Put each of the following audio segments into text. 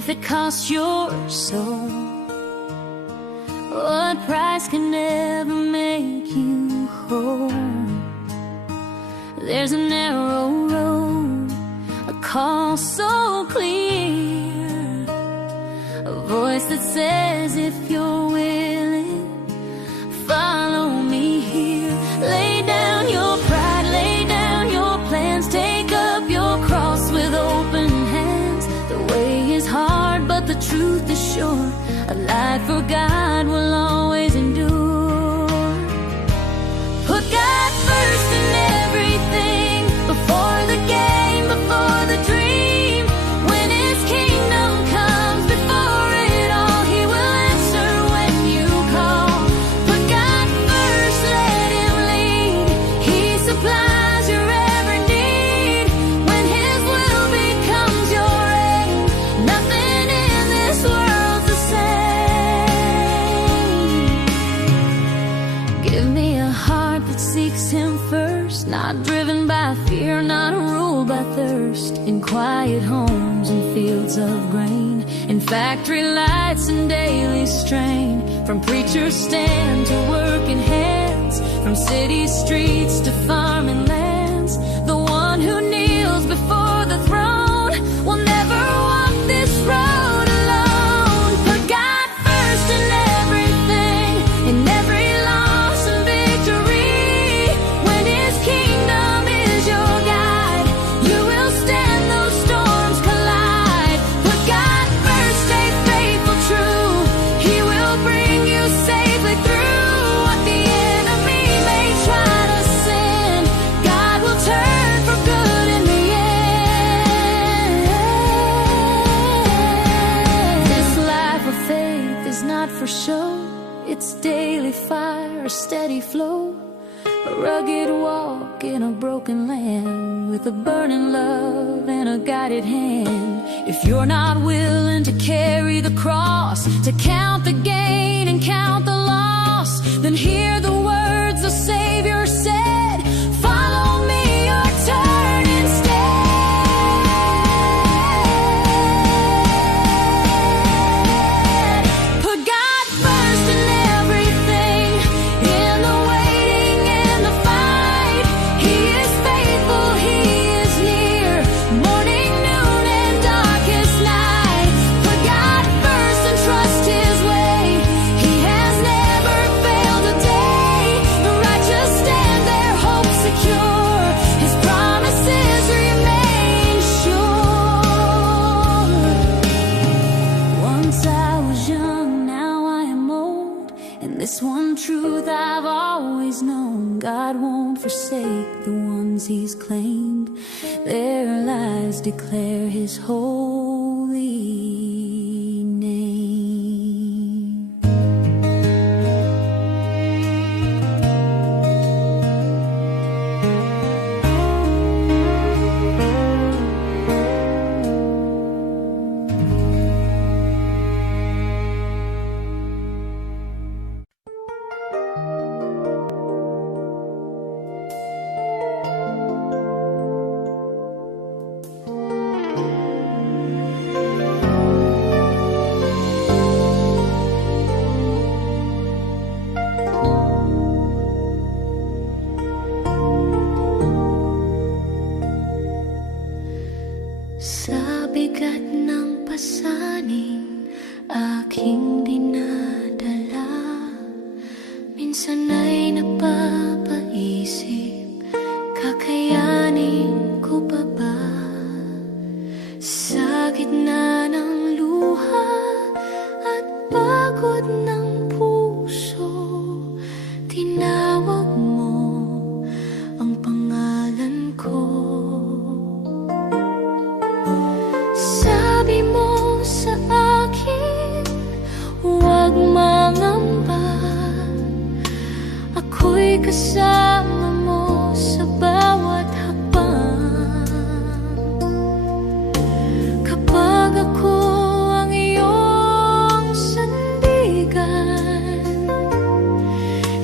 if it costs your soul? What price can never make you whole? There's a narrow road, a call so clear, a voice that says if you're willing, follow me here. Lay down your pride, lay down your plans, take up your cross with open hands. The way is hard, but the truth is sure. A life for God will always endure. Put God first in everything, before the game, before the dream. When His kingdom comes before it all, He will answer when you call. Put God first, let Him lead. He supplies your every need. When His will becomes your aim, nothing in this world's the same. Give me a heart that seeks Him first, not driven by fear, not ruled by thirst. In quiet homes and fields of grain, in factory lights and daily strain, from preacher's stand to working hands, from city streets to farming lands. The one who kneels before the throne will never walk this road alone. Put God first in everything, in every loss and victory. When His kingdom is your guide, you will stand those storms collide. Put God first, stay faithful, true. He will bring you safely through what the enemy may try to send. God will turn for good in the end. This life of faith is not for show. It's daily fire, a steady flow, a rugged walk in a broken land, with a burning love and a guided hand. If you're not willing to carry the cross, to count the gain and count the loss, then hear the words the Savior said, follow me or turn instead. Put God first in everything, in the waiting and the fight. He is faithful, He is near, morning, noon, and darkest night. Put God first and trust His way. He has never failed a day. The righteous stand their hope secure. His promises remain sure. Once I was young, now I am old, and this one truth I've always known: God won't forsake the ones He's claimed. Their lives declare His holy name. Sa bigat ng pasaning aking dinadala, minsan ay napapaisip, kakayanin ko pa ba? Sa gitna ng luha at pagod ng puso, tinawag mo ang pangalan ko. Sabi mo sa akin, huwag mangamba, ako'y kasama mo sa bawat hakbang. Kapag ako ang iyong sandigan,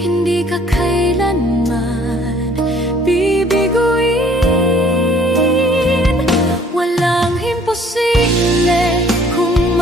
hindi ka kailanman bibiguin. Walang imposible kung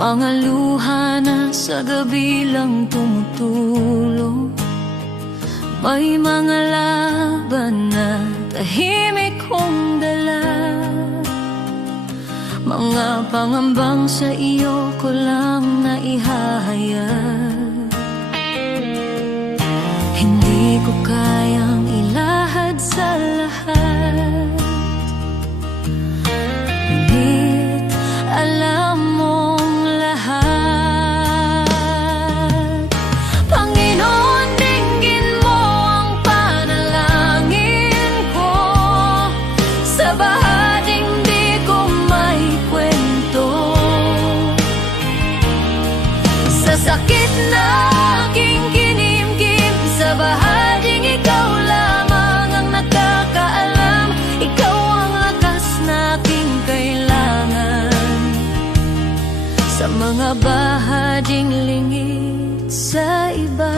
Mga luha na sa gabi lang tumutulong. May mga laban na tahimik kong dala. Mga pangambang sa iyo ko lang naihahayag. Hindi ko kayang ilahad sa lahat, ngunit alam mong lahat. Panginoon, dinggin mo ang panalangin ko. Sa bahaging di ko may kwento, sa sakit na aking kinimkim, sa bahaging ikaw lamang ang nakakaalam. Ikaw ang lakas na aking kailangan. Sa mga bahaging lingid sa iba,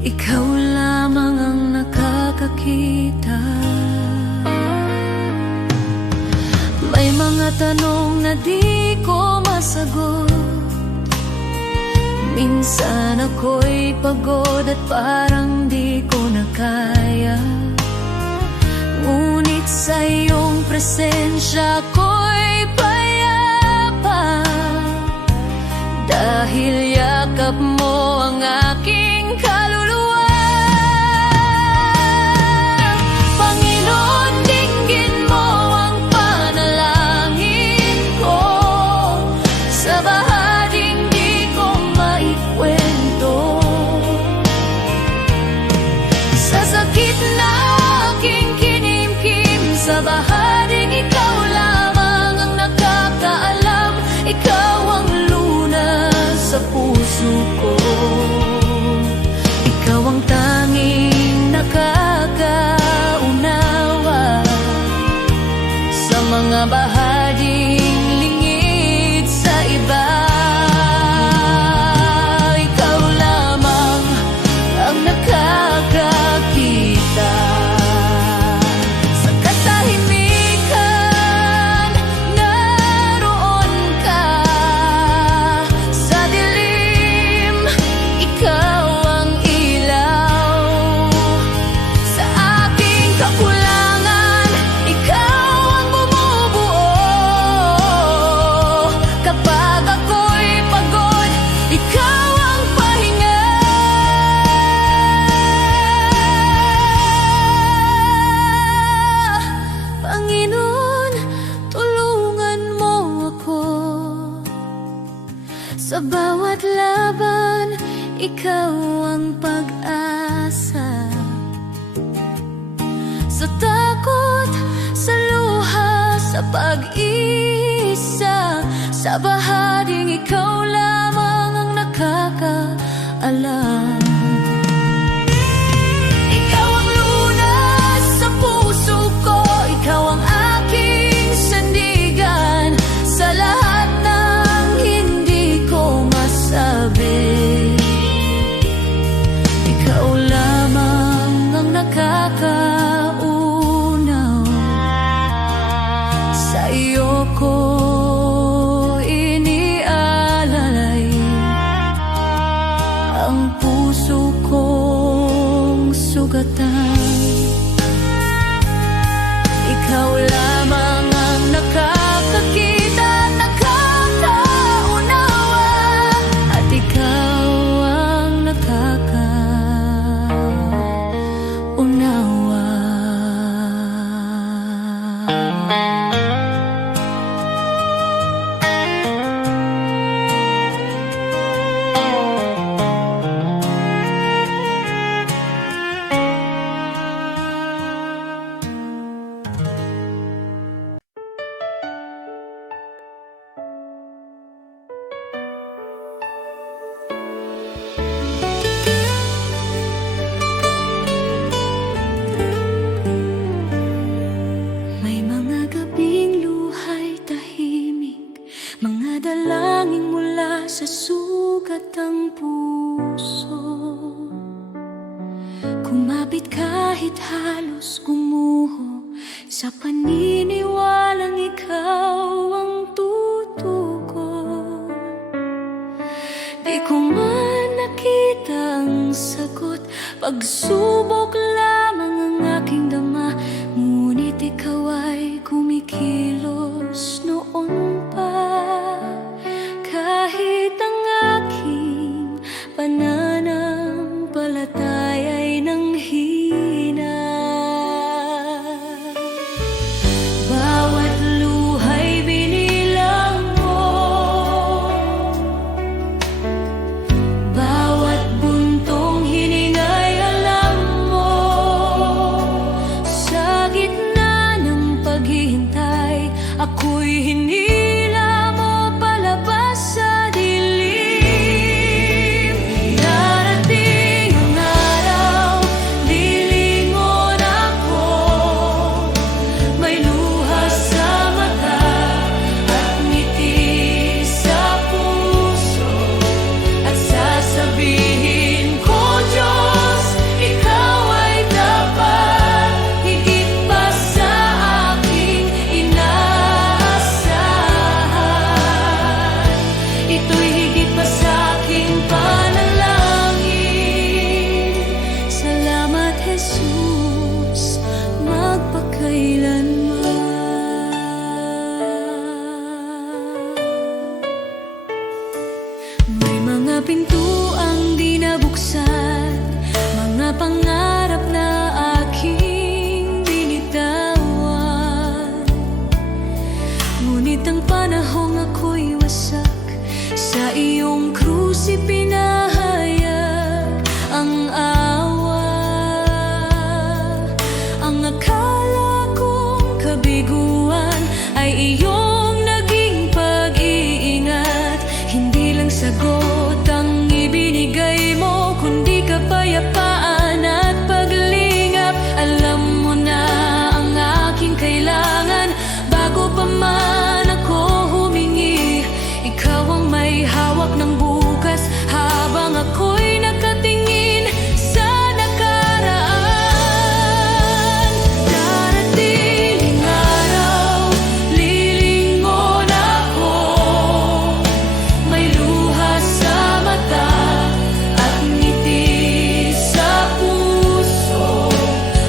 ikaw lamang ang nakakakita. May mga tanong na di ko masagot. Minsan ako'y pagod at parang di ko na kaya. Ngunit sa iyong presensya ko'y payapa, dahil yakap mo ang aking kaluluwa. Panginoon, dinggin mo ang panalangin ko. Sa bahaging di ko maikwento, sa sakit na aking kinimkim, sa bahaging ikaw lamang ang nakakaalam. Ikaw ang lunas sa puso ko. Ikaw ang tanging nakakaunawa sa mga bahaging lingid sa iba. Ikaw lamang ang nakakakita. Sa katahimikan, naroon ka. Sa dilim, ikaw ang ilaw. Sa aking kakulangan, ikaw ang bumubuo. Kapag ako'y pagod, ikaw ang pahinga. Panginoon, tulungan mo ako. Sa bawat laban, ikaw ang pag-asa. Sa takot, sa luha, sa pag-isa, sa bahaging ikaw lamang ang nakakaalam. Ikaw ang lunas sa puso ko. Ikaw ang aking sandigan sa lahat ng hindi ko masabi. Ikaw lamang ang nakakaunaw. Sa iyo ko inialalay ang puso kong sugatan. Ikaw lamang ang nakakakita, nakakaunawa, at ikaw ang nakakaunawa. sa sugat ang puso. Kumapit kahit halos gumuho, sa paniniwalang ikaw ang tunay. Pagsubok lamang ang aking dama, ngunit ikaw ay kumikilos noon pa. Kahit ang aking pananampalataya ay nanghina, bawat luha'y binilang mo, bawat buntong hininga'y alam mo. Sa gitna ng paghihintay, ako'y hinila mo palabas sa dilim. Darating ang araw, lilingon ako, may luha sa mata at ngiti sa puso, at sasabihin ko, Diyos, ikaw ay dapat, higit pa sa aking inaasahan. Ito'y higit pa sa aking panalangin. Salamat, Jesus, magpakailanman. May mga pintuang di nabuksan, mga pangarap na aking binitawan. Ngunit ang panahong ako'y wasak, sa iyong krus ipinahayag ang awa. Ang akala kong kabiguan ay iyong naging pag-iingat. Hindi lang sagot ang ibinigay mo, kundi kapayapaan at paglingap. Alam mo na ang aking kailangan bago pa man ako humingi. Ikaw ang may hawak ng bukas habang ako'y nakatingin sa nakaraan. Darating ang araw, lilingon ako, may luha sa mata at ngiti sa puso,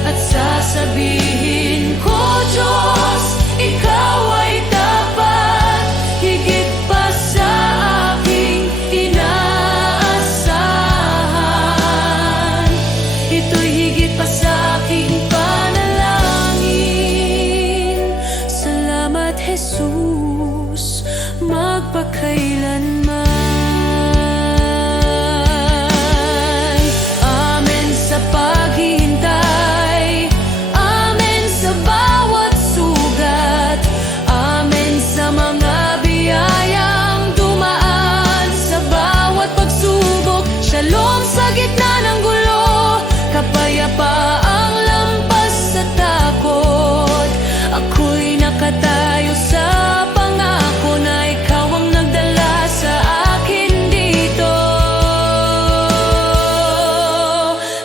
at sasabihin ko, Diyos, ikaw ay dapat, higit pa sa aking inaasahan. Ito'y higit pa sa aking panalangin. Salamat, Jesus, magpakailanman. Amen sa paghihintay, amen sa bawat sugat, amen sa mga biyayang dumaan sa bawat pagsubok. Shalom sa gitna ng gulo, kapayapaang lampas sa takot. Ako'y nakatayo sa pangako na ikaw ang nagdala sa akin dito.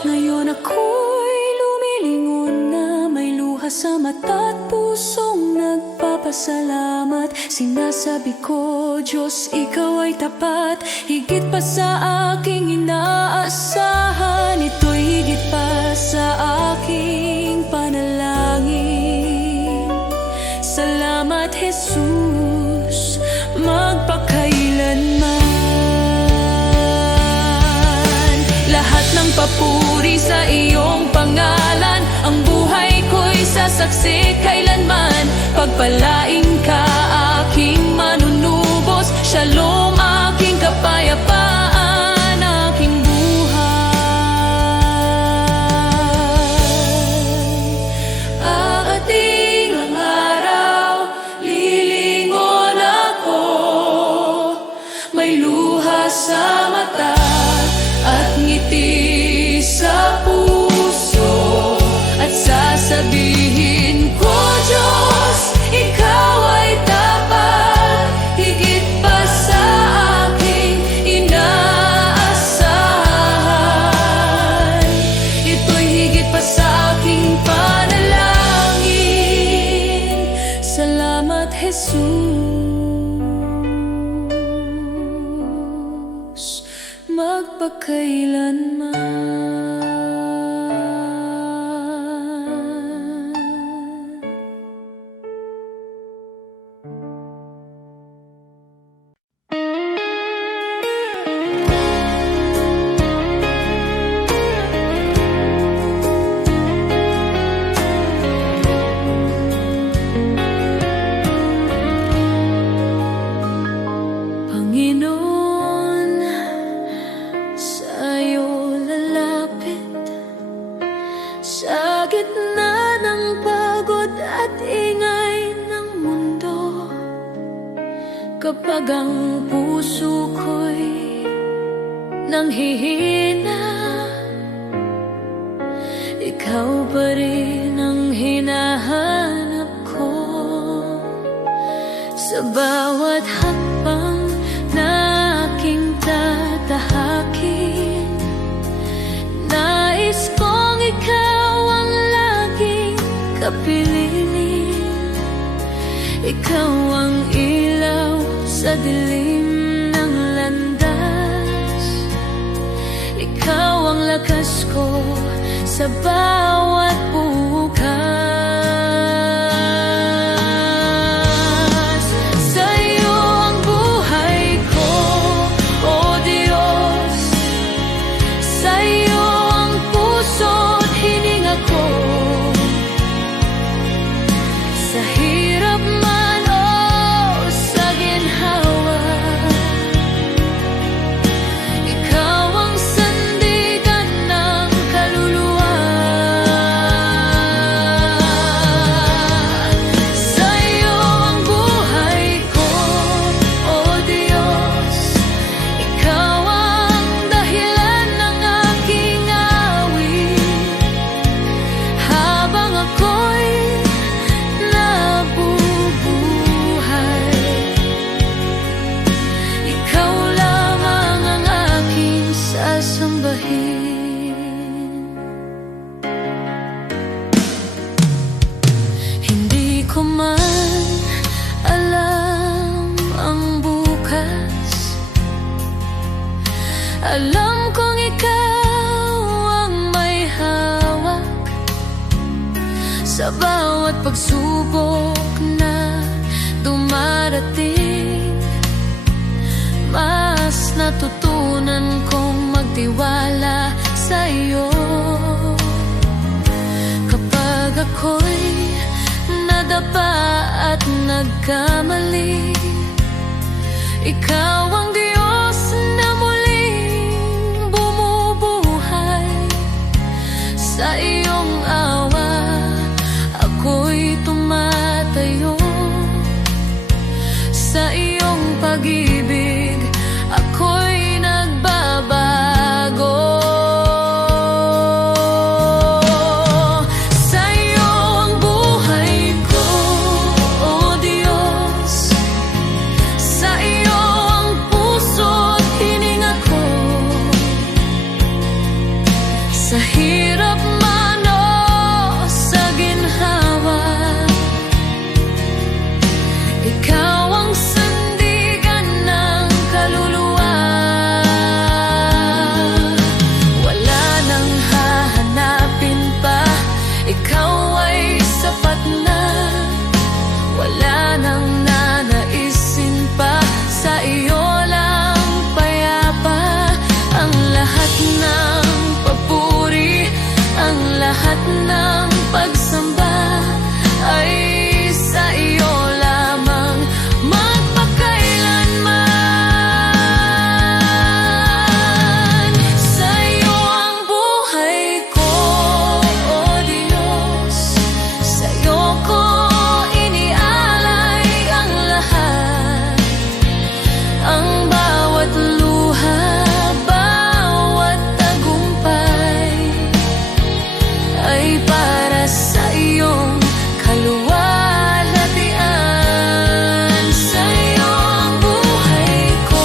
Ngayon ako'y lumilingon na may luha sa mata at pusong nagpapasalamat. Sinasabi ko, Diyos, ikaw ay tapat, higit pa sa aking inaasahan. Ito'y higit pa sa aking panalangin. Salamat, Jesus, magpakailanman. Lahat ng papuri sa iyong pangalan, ang buhay ko'y sasaksi kailanman. Pagpalaing ka, aking manunubos, shalom, aking kapayapaan, aking buhay. Aating ang araw, lilingon ako, may luha sa mata at ngiti sa puso, at sasabihin ko, Diyos, ikaw ay dapat, higit pa sa aking inaasahan. Ito'y higit pa sa aking panalangin. Salamat, Jesus, magpakailanman. kapag ang puso ko'y nanghihina, ikaw pa rin ang hinahanap ko. Sa bawat hakbang na aking tatahakin, nais kong ikaw ang laging kapiling. Ikaw ang ilaw sa dilim ng landas, ikaw ang lakas ko sa bawat bukas. Sa'yo ang buhay ko, O Diyos. Sa'yo ang puso't hininga ko. Sa hirap man o sa ginhawa, ikaw ang sandigan ng kaluluwa. Sa'yo ang buhay ko, O Diyos. Ikaw ang dahilan ng aking awit. Habang ako'y nabubuhay, ikaw lamang ang aking sasambahin. Hindi ko man alam ang bukas, alam kong ikaw ang may hawak sa bawat pagsubok na dumarating. Mas natutunan kong magtiwala sa iyo. Kapag ako'y nadapa at nagkamali, ikaw ang Diyos na muling bumubuhay. Sa iyong awa ako'y tumatayo, sa iyong pag-ibig ako'y nagbabago. Sa'yo ang buhay ko, O Diyos. Sa iyo ang puso't hininga ko. Sa hirap man o sa ginhawa, ikaw ang sandigan ng kaluluwa. Wala nang hahanapin pa, ikaw ay sapat na. Wala nang nanaisin pa, sa iyo lang payapa. Ang lahat ng papuri, ang lahat ng pagsamba ay sa iyo lamang magpakailanman. Sa'yo ang buhay ko, O Diyos. Sa'yo ko inialay ang lahat. Ang bawat luha, bawat tagumpay ay para sa iyong kaluwalhatian. Sa'yo ang buhay ko,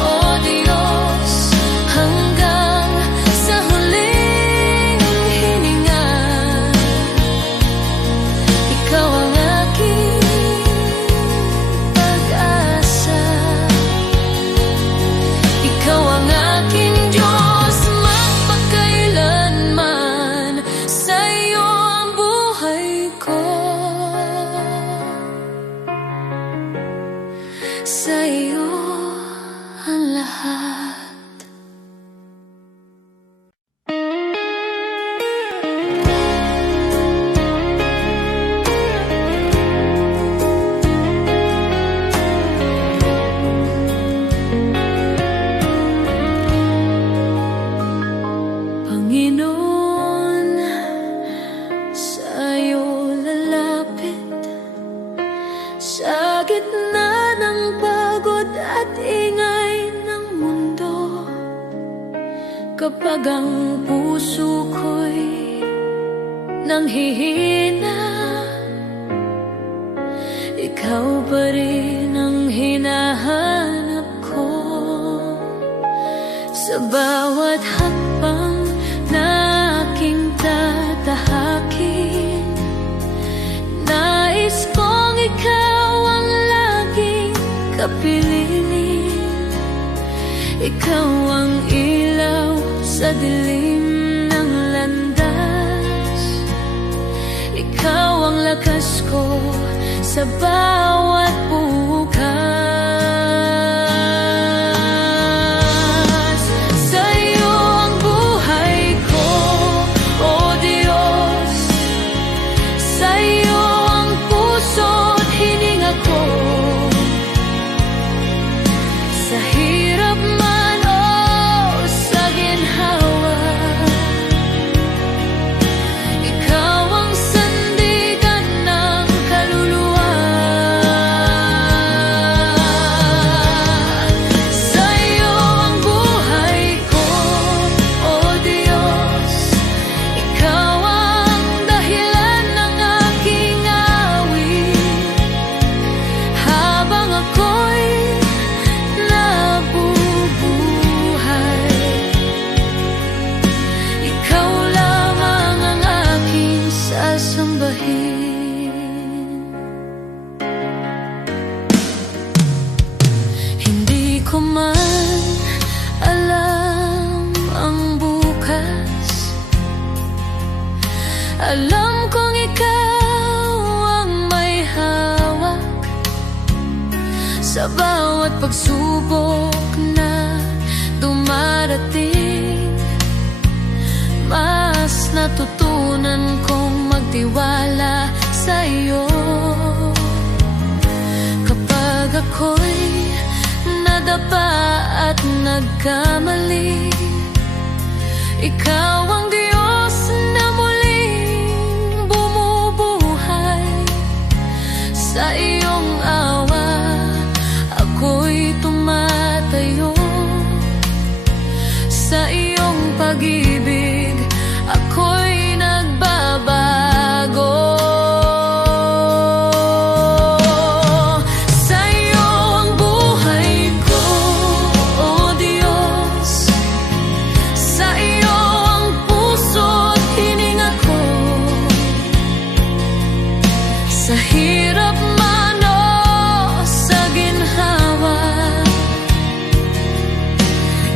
O Diyos. Hanggang sa huling hininga, ikaw ang aking pag-asa. Ikaw ang aking Diyos magpakailanman. Sa'yo ang buhay ko. Sa'yo ang lahat. Panginoon, sa'yo lalapit sa gitna ng at ingay ng mundo, kapag ang puso ko'y nanghihina, ikaw pa rin ang hinahanap ko. Sa bawat hakbang na aking tatahakin, nais kong ikaw ang laging kapiling. Ikaw ang ilaw sa dilim ng landas, ikaw ang lakas ko sa bawat bukas. Sa'yo ang buhay ko, O Diyos. Sa'yo ang puso't hininga ko. Sa hirap man o sa ginhawa, ikaw ang sandigan ng kaluluwa. Sa'yo ang buhay ko, O Diyos. Ikaw ang dahilan ng aking awit, habang ako'y nabubuhay. Ikaw lamang ang aking sasambahin. Hindi ko man alam ang bukas, alam kong ikaw ang may hawak sa bawat pagsubok na dumarating. Mas natutunan kong magtiwala sa iyo. Kapag ako'y nadapa at nagkamali, ikaw ang Diyos na muling bumubuhay. Sa iyong awa ako'y tumatayo, sa iyong pag-ibig ako'y nagbabago. Sa'yo ang buhay ko, O Diyos. Sa iyo ang puso't hininga ko. Sa hirap man o sa ginhawa,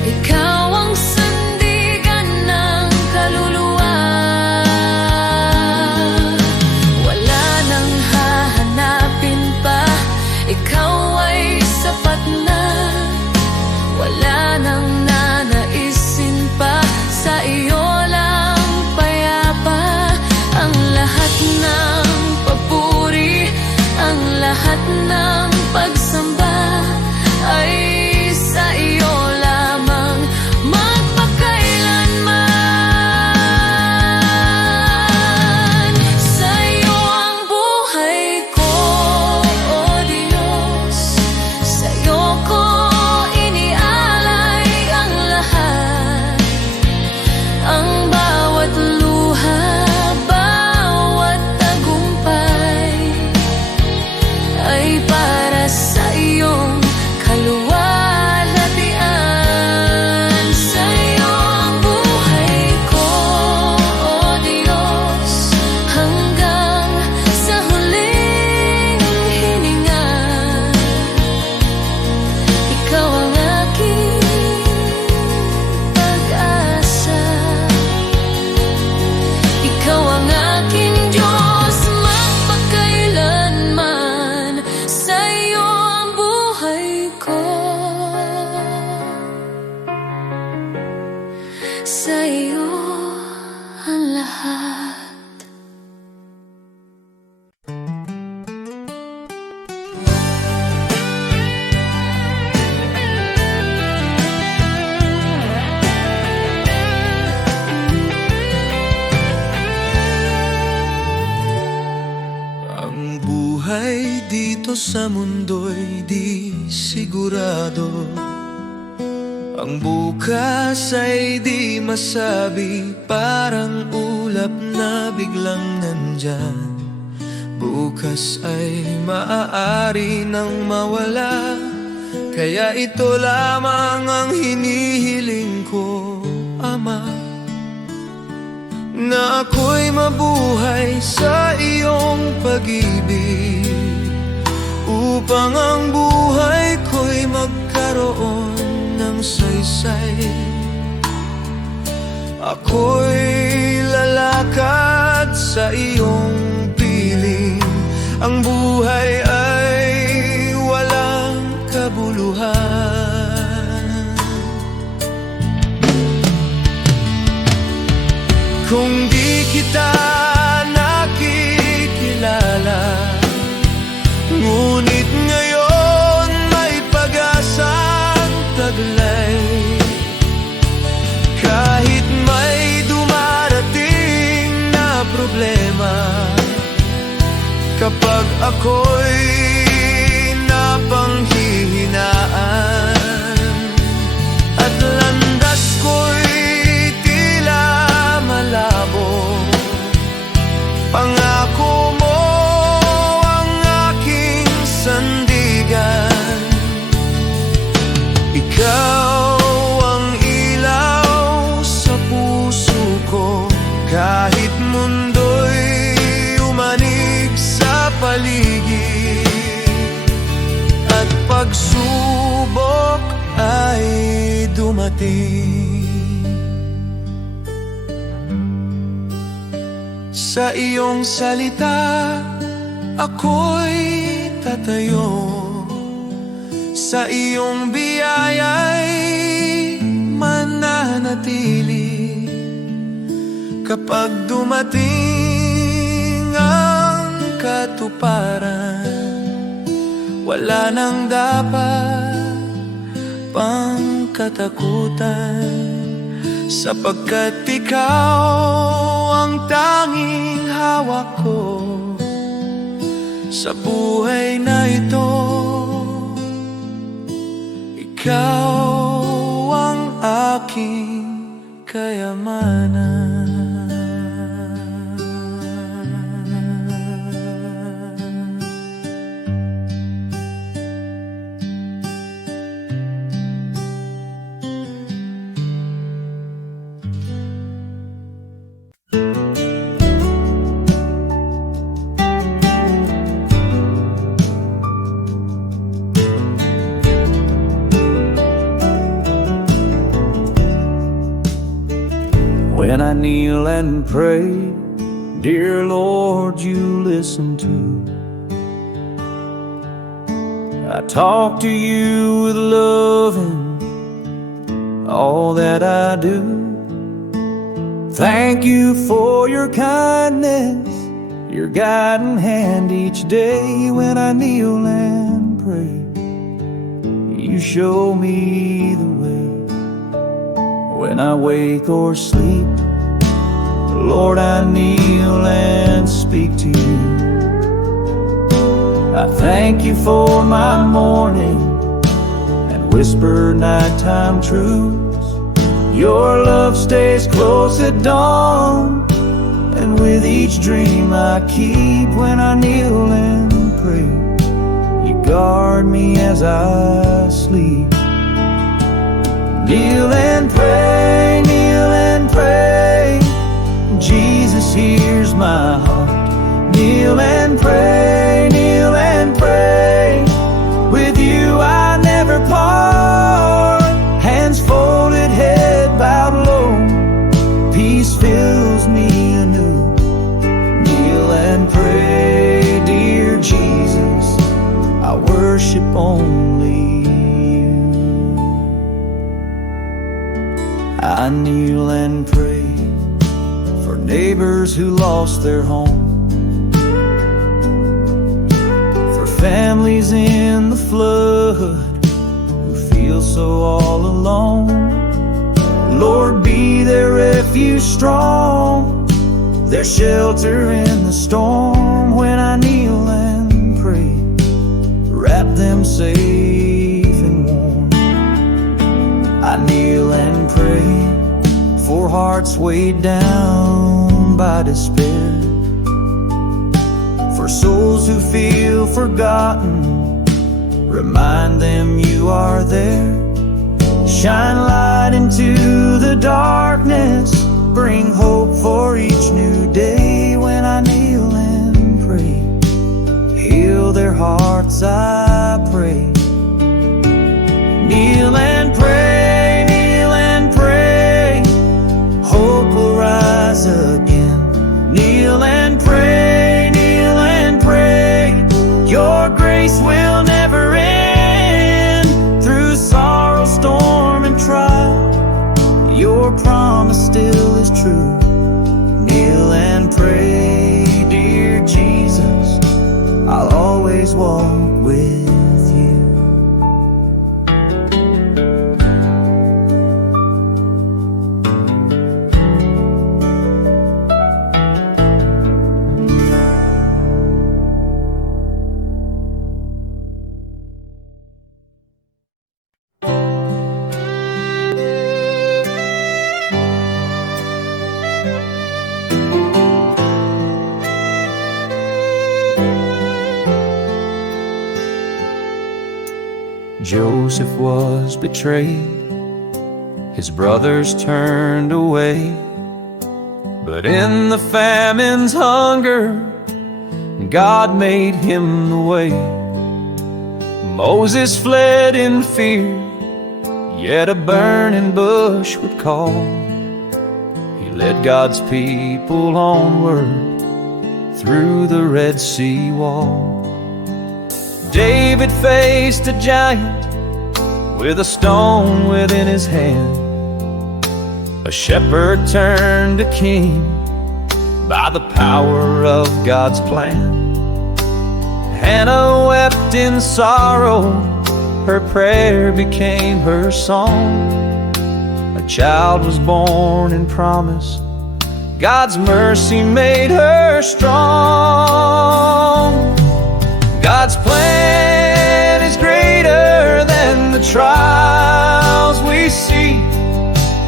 ikaw ang sandigan ng kaluluwa. Wala nang hahanapin pa, ikaw ay sapat na. Wala nang nanaisin pa, sa iyo lang payapa. Ang lahat ng papuri, ang lahat ng pagsamba ay sa iyo lamang magpakailanman. Sa'yo ang buhay ko, O Diyos. Sa'yo ko inialay ang lahat, ang bawat luha, bawat tagumpay ay para buhay dito sa mundo'y di sigurado. Ang bukas ay di masabi, parang ulap na biglang nandyan. Bukas ay maaari nang mawala, kaya ito lamang ang hinihiling ko, Ama, na ako'y mabuhay sa iyong pag-ibig, upang ang buhay ko'y magkaroon ng saysay. Ako'y lalakad sa iyong piling, ang buhay ay walang kabuluhan. Kung di kita nakikilala, ngunit ngayon may pag-asang taglay. Kahit may dumarating na problema, kapag ako'y napanghihinaan at landas ko'y tila malabo, pangako mo ang aking sandigan. Ikaw ang ilaw sa puso ko, kahit mundo'y umanig sa paligid at pagsubok ay dumating. Sa iyong salita ako'y tatayo, sa iyong biyaya'y mananatili. Kapag dumating ang katuparan, wala nang dapat pang katakutan, sapagkat ikaw ang tanging hawak ko sa buhay na ito. Ikaw ang aking kayamanan. When I kneel and pray, dear Lord, you listen too. I talk to you with love in all that I do. Thank you for your kindness, your guiding hand each day. When I kneel and pray, you show me the way. When I wake or sleep, Lord, I kneel and speak to you. I thank you for my morning and whisper nighttime truths. Your love stays close at dawn, and with each dream I keep. When I kneel and pray, you guard me as I sleep. Kneel and pray, kneel and pray, Jesus hears my heart. Kneel and pray, kneel and pray, with you I never part. Hands folded, head bowed low, peace fills me anew. Kneel and pray, dear Jesus, I worship only. I kneel and pray for neighbors who lost their home, for families in the flood who feel so all alone. Lord, be their refuge strong, their shelter in the storm. When I kneel and pray, safe and warm. I kneel and pray for hearts weighed down by despair, for souls who feel forgotten. Remind them you are there. Shine light into the darkness. Bring hope for each new day. When I kneel and pray, heal their hearts, I pray. Kneel and pray, kneel and pray. Hope will rise again. Kneel and pray, kneel and pray. Your grace will never end. Through sorrow, storm, and trial, your promise still is true. Kneel and pray, dear Jesus, I'll always walk with you. Joseph was betrayed, his brothers turned away, but in the famine's hunger, God made him the way. Moses fled in fear, yet a burning bush would call. He led God's people onward through the Red Sea wall. David faced a giant with a stone within his hand. A shepherd turned to king by the power of God's plan. Hannah wept in sorrow, her prayer became her song. A child was born in promise, God's mercy made her strong. God's plan is greater than the trials we see.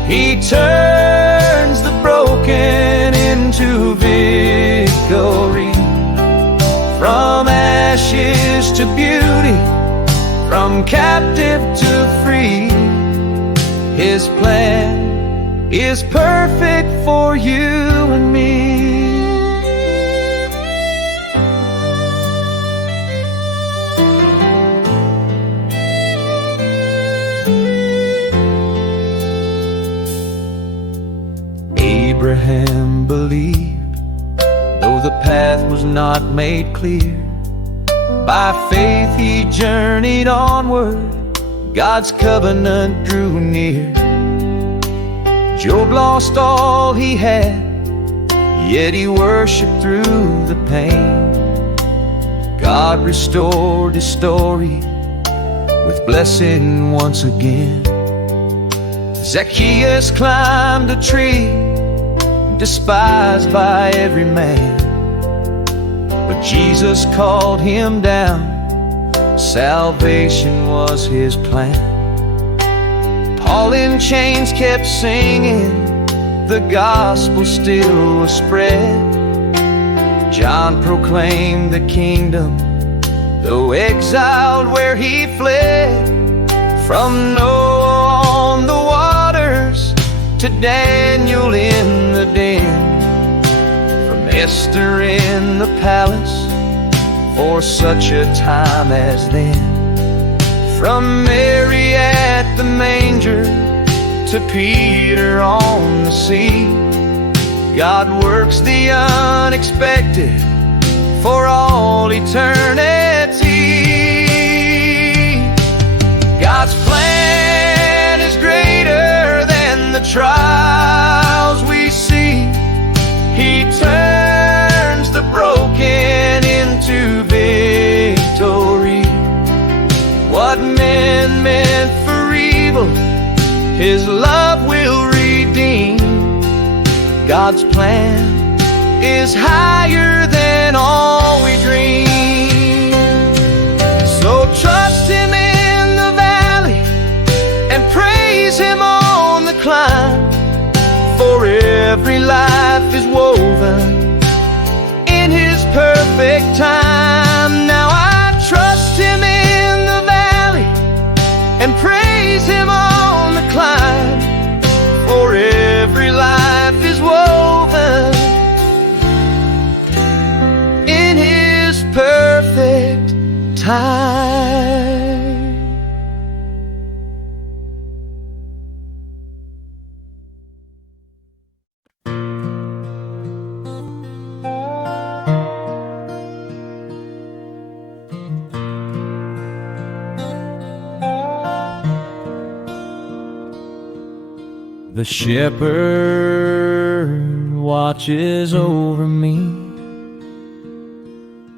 He turns the broken into victory. From ashes to beauty, from captive to free, His plan is perfect for you and me. Abraham believed, though the path was not made clear. By faith he journeyed onward, God's covenant drew near. Job lost all he had, yet he worshiped through the pain. God restored his story with blessing once again. Zacchaeus climbed a tree, despised by every man, but Jesus called him down. Salvation was his plan. Paul in chains kept singing, the gospel still was spread. John proclaimed the kingdom, though exiled where he fled. From Noah on the waters to Daniel in the den, from Esther in the palace for such a time as then, from Mary at the manger to Peter on the sea. God works the unexpected for all eternity. God's plan is greater than the trials we see. He turns the broken into victory. What men meant for evil, His love will redeem. God's plan is higher than all we dream. So trust in every life is woven in His perfect time. Now I trust Him in the valley and praise Him on the climb, for every life is woven in His perfect time. The shepherd watches over me.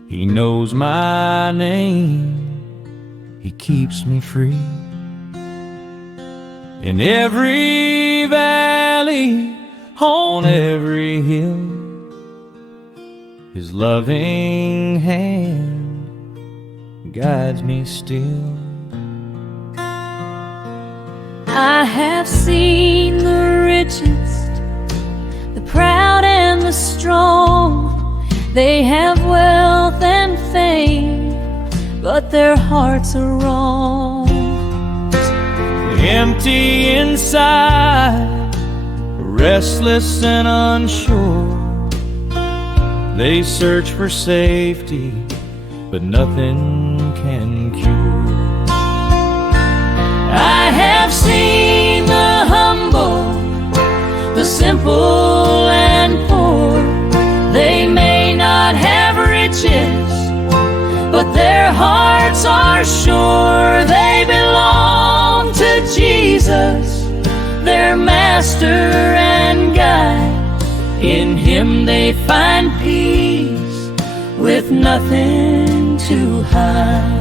He knows my name. He keeps me free. In every valley, on every hill, His loving hand guides me still. I have seen the richest, the proud and the strong. They have wealth and fame, but their hearts are wrong. Empty inside, restless and unsure. They search for safety, but nothing can cure. I have seen the humble, the simple and poor. They may not have riches, but their hearts are sure. They belong to Jesus, their master and guide. In Him they find peace with nothing to hide.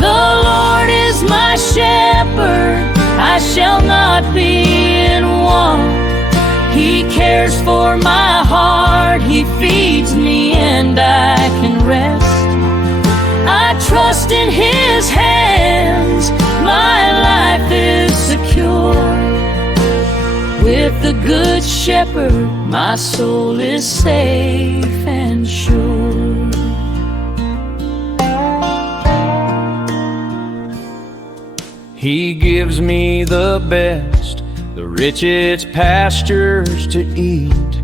The Lord is my shepherd, I shall not be in want. He cares for my heart, He feeds me and I can rest. I trust in His hands, my life is secure. With the Good Shepherd, my soul is safe and sure. He gives me the best, the richest pastures to eat,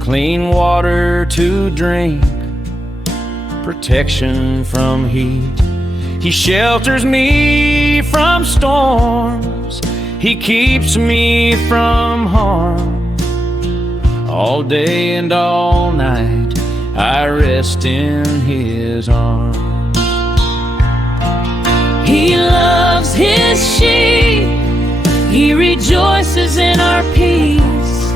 clean water to drink, protection from heat. He shelters me from storms, He keeps me from harm. All day and all night I rest in His arms. He loves His sheep, He rejoices in our peace.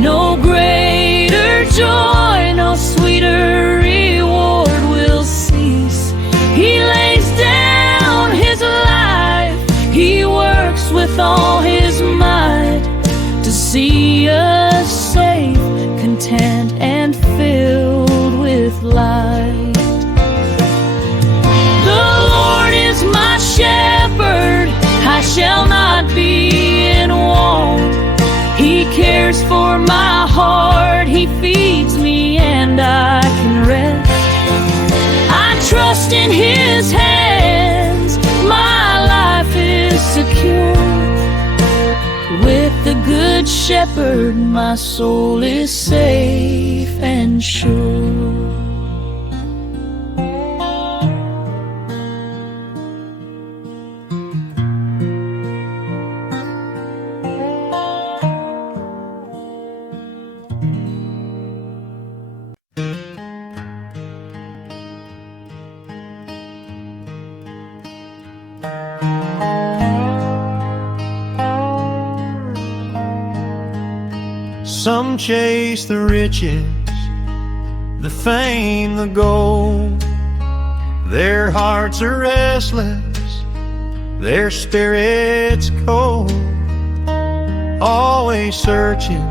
No greater joy, no sweeter reward will cease. He lays down His life, He works with all His might to see us safe, content and filled with light. My shepherd, I shall not be in want. He cares for my heart, He feeds me and I can rest. I trust in His hands, my life is secure. With the Good Shepherd, my soul is safe and sure. Some chase the riches, the fame, the gold. Their hearts are restless, their spirits cold. Always searching,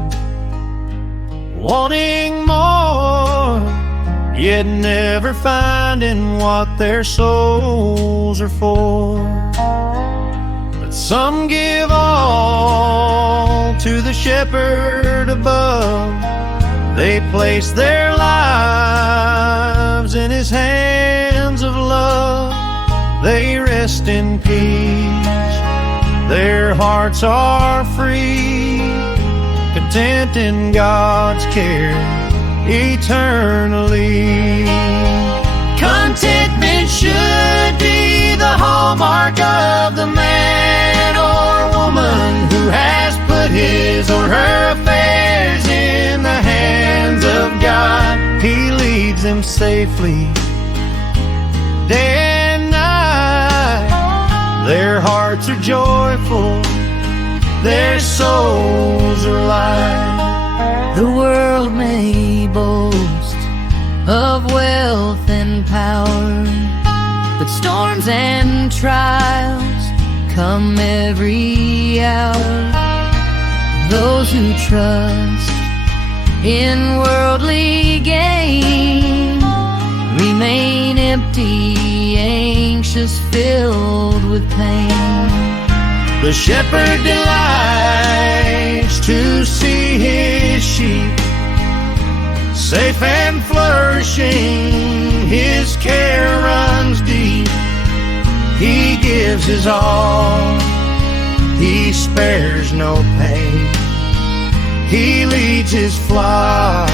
wanting more, yet never finding what their souls are for. but some give all to the shepherd above. They place their lives in his hands of love. They rest in peace, their hearts are free, content in God's care eternally. Contentment should be the hallmark of the man or woman who has put his or her affairs in the hands of God. He leads them safely day and night. Their hearts are joyful, their souls are light. The world may boast of wealth and power, but storms and trials come every hour. Those who trust in worldly gain remain empty, anxious, filled with pain. The shepherd delights to see his sheep safe and flourishing. His care runs deep. He gives his all. He spares no pain. He leads his flock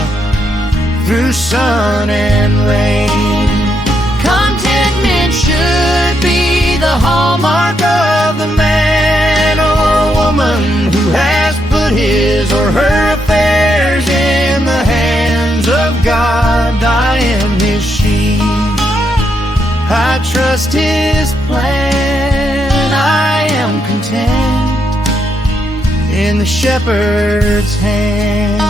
through sun and rain. Contentment should be the hallmark of the man or woman who has put his or her affairs in the hands of God. I am his sheep, I trust his plan. I am content in the shepherd's hand.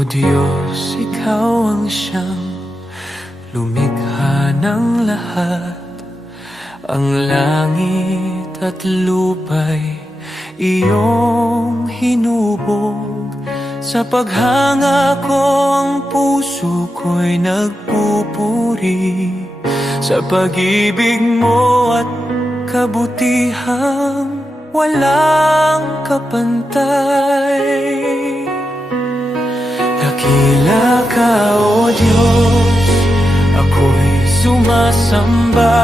O Diyos, Ikaw ang siyang lumikha ng lahat. Ang langit at lupa'y iyong hinubog. Sa paghanga ko ang puso ko'y nagpupuri sa pag-ibig mo at kabutihang walang kapantay. Dakila ka, O Diyos, ako'y sumasamba.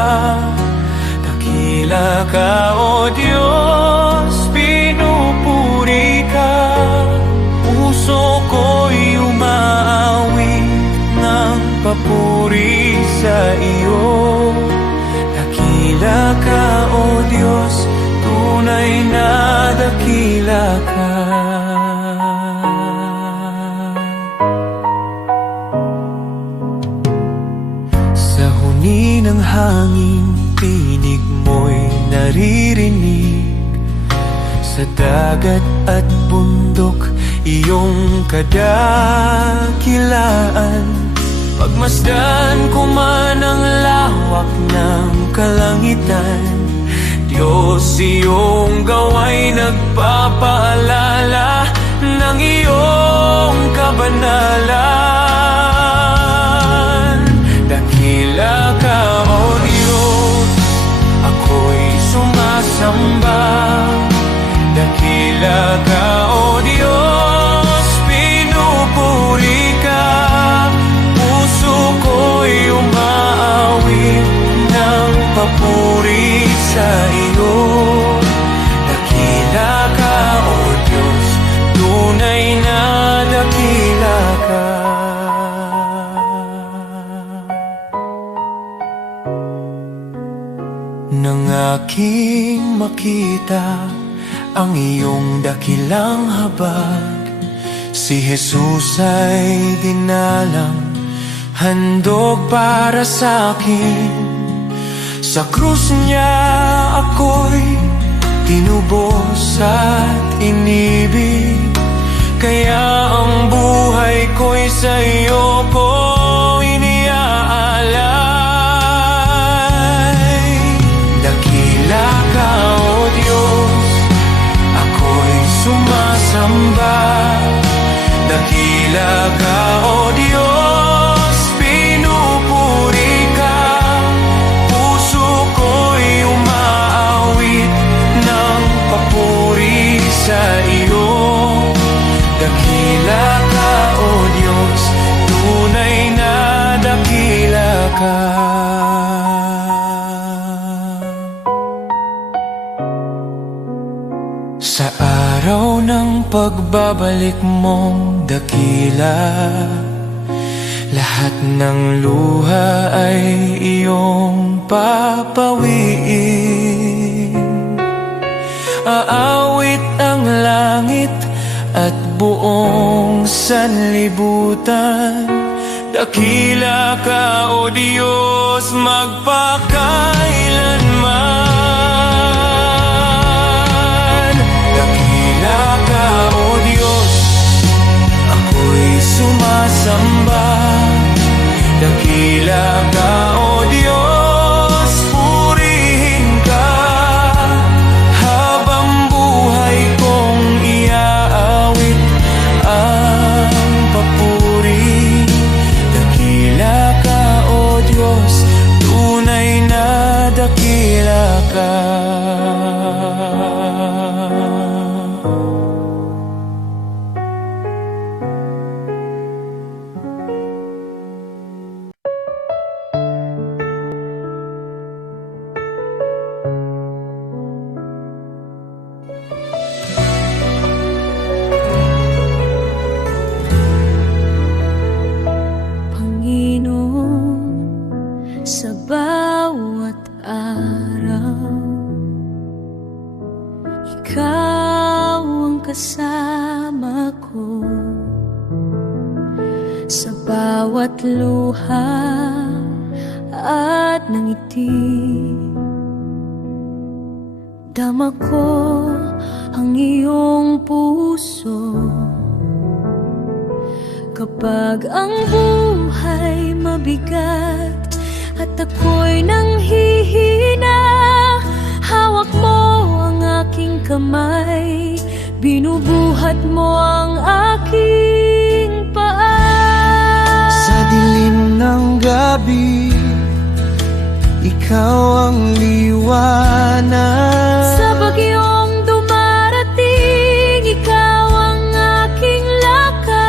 Dakila ka, O Diyos, pinupuri ka. Puso ko'y umaawit ng papuri sa iyo. Dakila ka, O Diyos, tunay na dakila ka. Ng hangin, tinig mo'y naririnig. Sa dagat at bundok, iyong kadakilaan. Pagmasdan ko man ang lawak ng kalangitan, Diyos, iyong gawa'y nagpapaalala ng iyong kabanalan. Dakila ka, O Diyos, ako'y sumasamba. Dakila ka, O Diyos, pinupuri ka. Puso ko'y umaawit ng papuri sa iyo. Dakila ka, O Diyos, tunay na dakila ka. Nang aking makita ang iyong dakilang habag, si Jesus ay dinalang, handog para sa akin. Sa krus niya ako'y tinubos at inibig, kaya ang buhay ko'y sa iyo ko iniaalay. Dakila ka, O Diyos, ako'y sumasamba. Dakila ka, O Diyos, pinupuri ka. Puso ko'y umaawit ng papuri sa iyo. Dakila ka, O Diyos, tunay na dakila ka. Sa araw ng pagbabalik mong dakila, lahat ng luha ay iyong papawiin. Aawit ang langit at buong sanlibutan. Dakila ka, O Diyos, magpakailanman. Dakila ka, O Diyos, ako'y sumasamba. Dakila ka, O Diyos, purihin ka. Habang buhay kong iaawit ang papuri. Dakila ka, O Diyos, tunay na dakila ka. Sa bawat araw, ikaw ang kasama ko. Sa bawat luha at ngiti, dama ko ang iyong puso. Kapag ang buhay mabigat at ako'y nanghihina, hawak mo ang aking kamay, binubuhat mo ang aking paa. Sa dilim ng gabi, ikaw ang liwanag. Sa bagyong dumarating, ikaw ang aking lakas.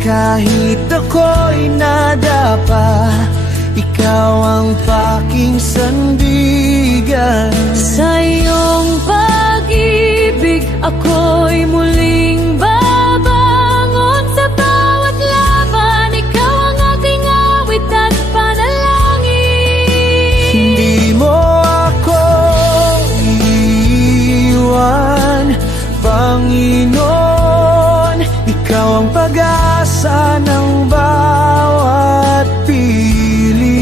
Kahit ako'y nadapa, ikaw ang paking sandigan. Sa iyong pag-ibig, ako'y muling babangon. Sa bawat laban, ikaw ang aking awit at panalangin. Hindi mo ako iiwan, Panginoon. Ikaw ang pag-asa ng bawat Pilipino.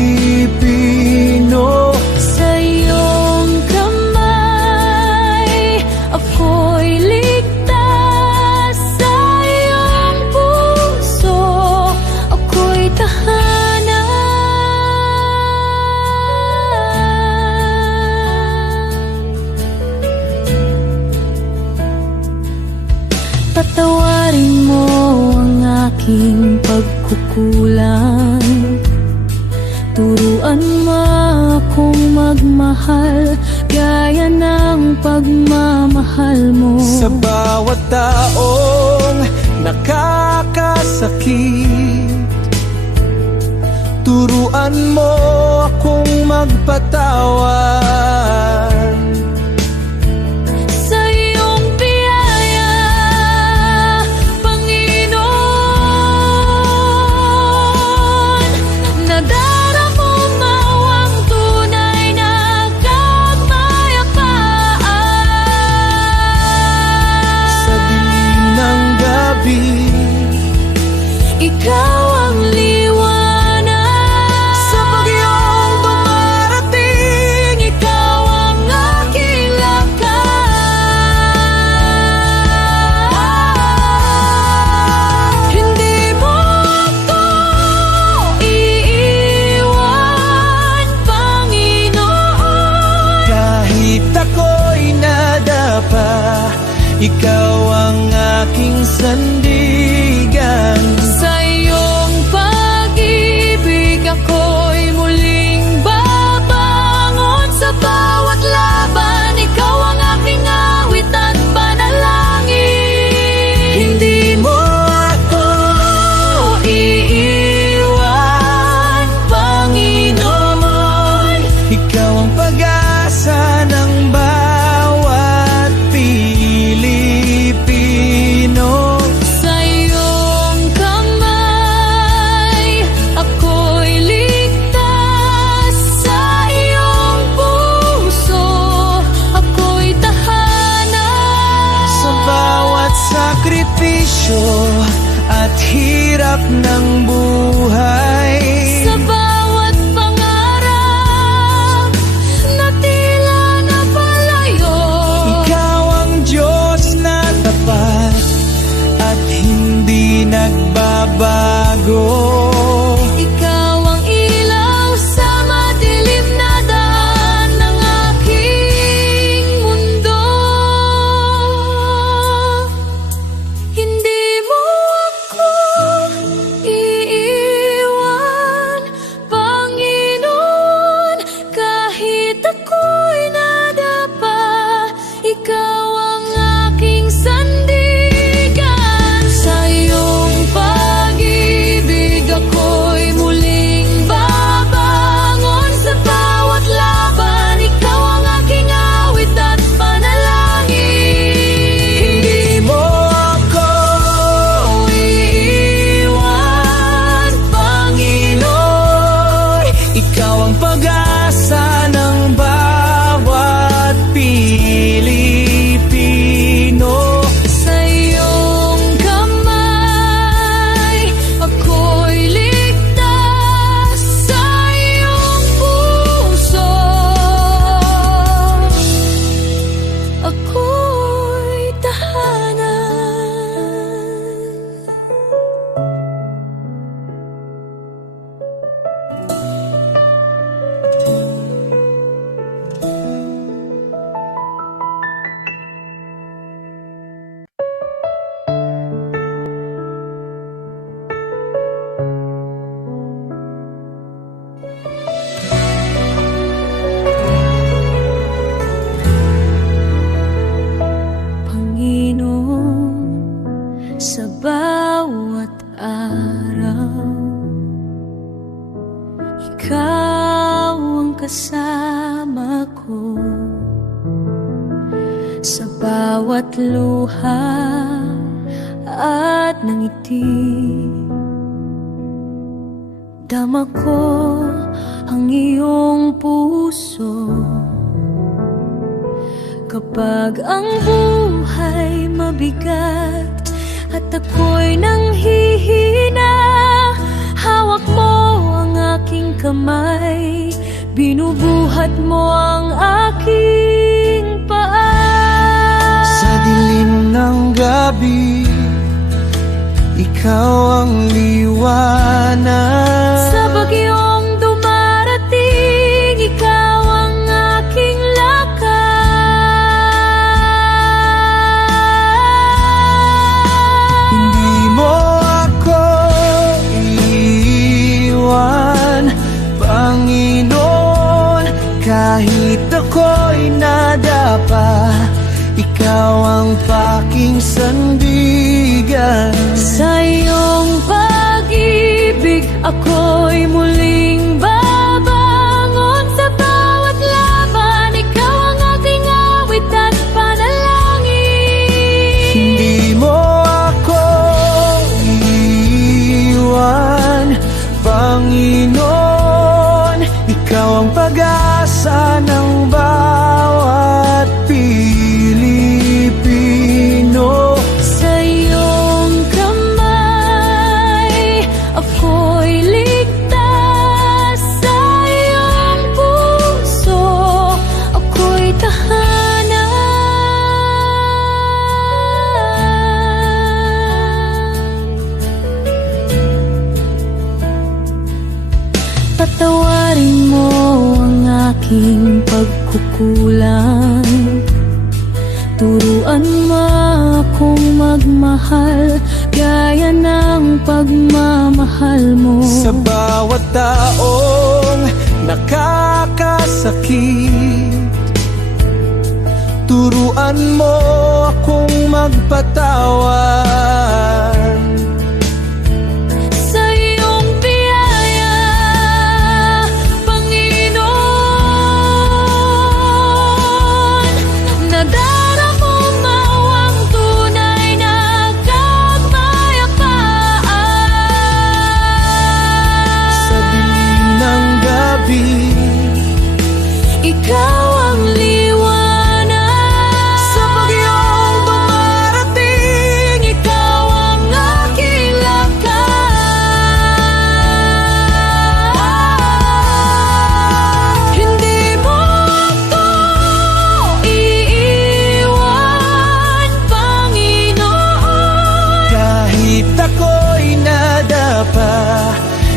Sa iyong kamay, ako'y ligtas. Sa iyong puso, ako'y tahanan. Patawarin mo ang aking pagkukulang. Turuan mo akong magmahal gaya ng pagmamahal mo. Sa bawat taong nakakasakit, turuan mo akong magpatawad. Sa iyong biyaya, Panginoon, nadarama mo ang tunay na kapayapaan. ikaw ang aking sandigan. Sa iyong pag-ibig ako'y muling babangon. Sa bawat laban, ikaw ang aking awit at panalangin. Hindi mo ako iiwan, Panginoon. ikaw ang pag-asa ng bawat Pilipino. Sa iyong kamay, ako'y ligtas. Sa iyong puso, ako'y tahanan. Sa bawat sakripisyo at hirap ng buhay, Sa bawat pangarap na tila napalayo, ikaw ang Diyos na tapat at hindi nagbabago. ikaw ang ilaw sa madilim na daan ng aking mundo. Hindi mo ako iiwan, Panginoon. Kahit ako'y nadapa, ikaw ang aking sandigan. Sa iyong pag-ibig ako'y muling babangon. Sa bawat laban, ikaw ang aking awit at panalangin. Hindi mo ako iiwan, Panginoon. ikaw ang pag-asa ng bawat Pilipino. Sa iyong kamay, ako'y ligtas. Sa iyong puso, ako'y tahanan. Panginoon, sa bawat araw, ikaw ang kasama ko. Sa bawat luha at ngiti, dama ko ang iyong puso. Kapag ang buhay mabigat at ako'y nanghihina, hawak mo ang aking kamay, binubuhat mo ang aking paa. Sa dilim ng gabi, ikaw ang liwanag. Sa bagyong dumarating, ikaw ang aking lakas. Hindi mo ako iiwan, Panginoon. Kahit ako'y nadapa, ikaw ang paking sandigan. Sa iyong pag-ibig ako'y muling babangon. Sa bawat laban, ikaw ang aking awit at panalangin. Hindi mo ako iiwan, Panginoon. Ikaw ang pag-asa ng bawat Pilipino. Sa iyong kamay, ako'y ligtas. Sa iyong puso, ako'y tahanan. Patawarin mo ang aking pagkukulang. Turuan mo akong magmahal gaya ng pagmamahal mo. Sa bawat taong nakakasakit, turuan mo akong magpatawad. Sa iyong biyaya, Panginoon, nadaramo mo ang tunay na kapayapaan. Sa dilim ng gabi, Ikaw ang liwanag. sa bagyong dumarating, Ikaw ang aking lakas. Hindi mo ako iiwan, Panginoon. kahit ako'y nadapa,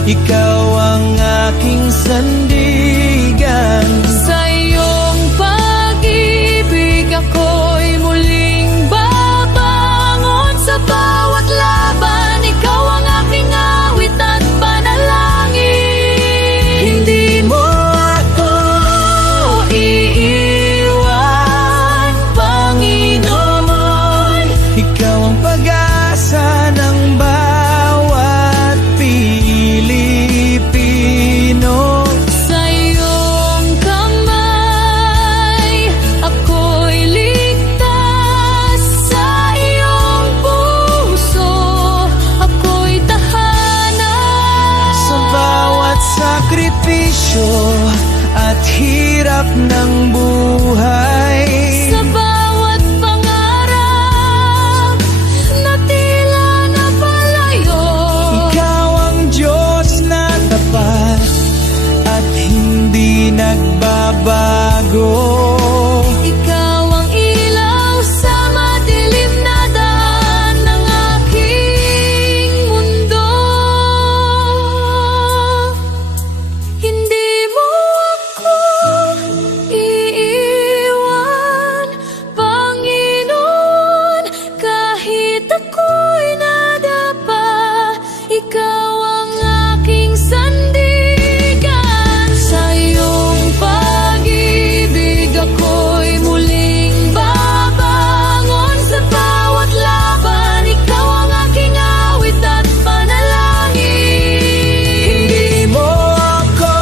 ikaw ang aking sandigan. Sa iyong pag-ibig ako'y muling babangon. Sa bawat laban, ikaw ang aking awit at panalangin. Hindi mo ako iiwan, Panginoon. ikaw ang pag-asa ng bawat Pilipino. Sa iyong kamay, ako'y ligtas. Sa iyong puso, ako'y tahanan. Sa bawat sakripisyo at hirap ng buhay, Sa bawat pangarap na tila napalayo, ikaw ang Diyos na tapat at hindi nagbabago. ikaw ang ilaw sa madilim na daan ng aking mundo. Hindi mo ako iiwan, Panginoon. Kahit ako'y nadapa, ikaw ang aking sandigan. Sa iyong pag-ibig ako'y muling babangon. Sa bawat laban, ikaw ang aking awit at panalangin. Hindi mo ako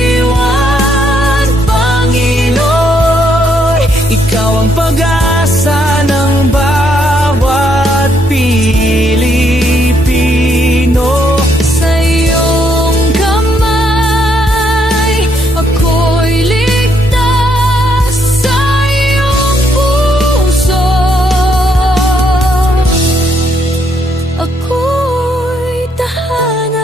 iiwan, Panginoon, ikaw ang pag-asa ng bawat Pilipino. Sa iyong kamay, ako'y ligtas. Sa iyong puso, ako'y tahanan.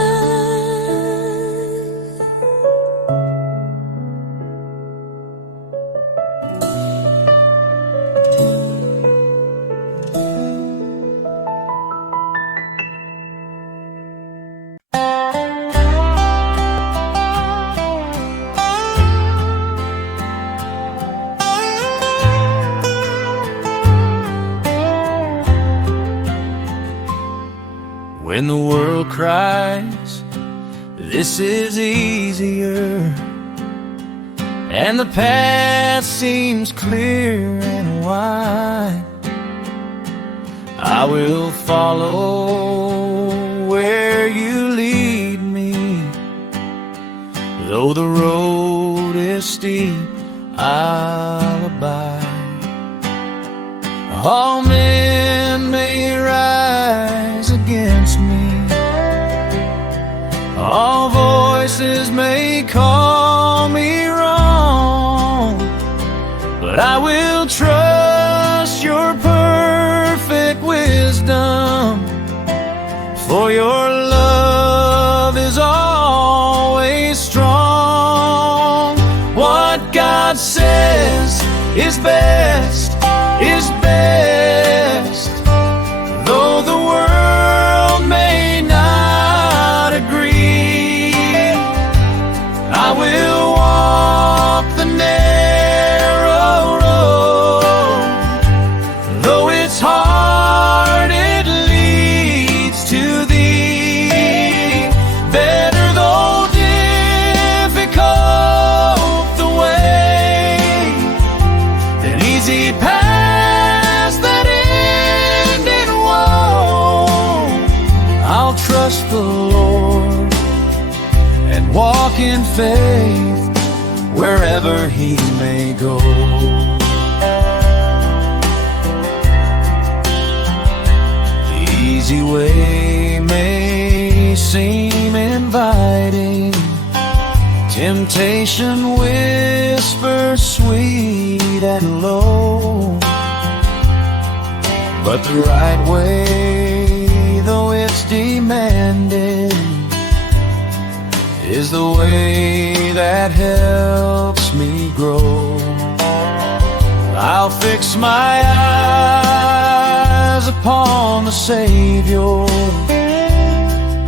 When the world cries, this is easier, and the path seems clear and wide, I will follow where you lead me. Though the road is steep, I'll abide. All men may rise against me, all voices may call me wrong, but I will trust your perfect wisdom, for your love is always strong. What God says is best, is best. Though the world may not agree, I will walk the narrow road walk in faith wherever he may go. The easy way may seem inviting, temptation whispers sweet and low, but the right way, though it's demanding, is the way that helps me grow. I'll fix my eyes upon the Savior,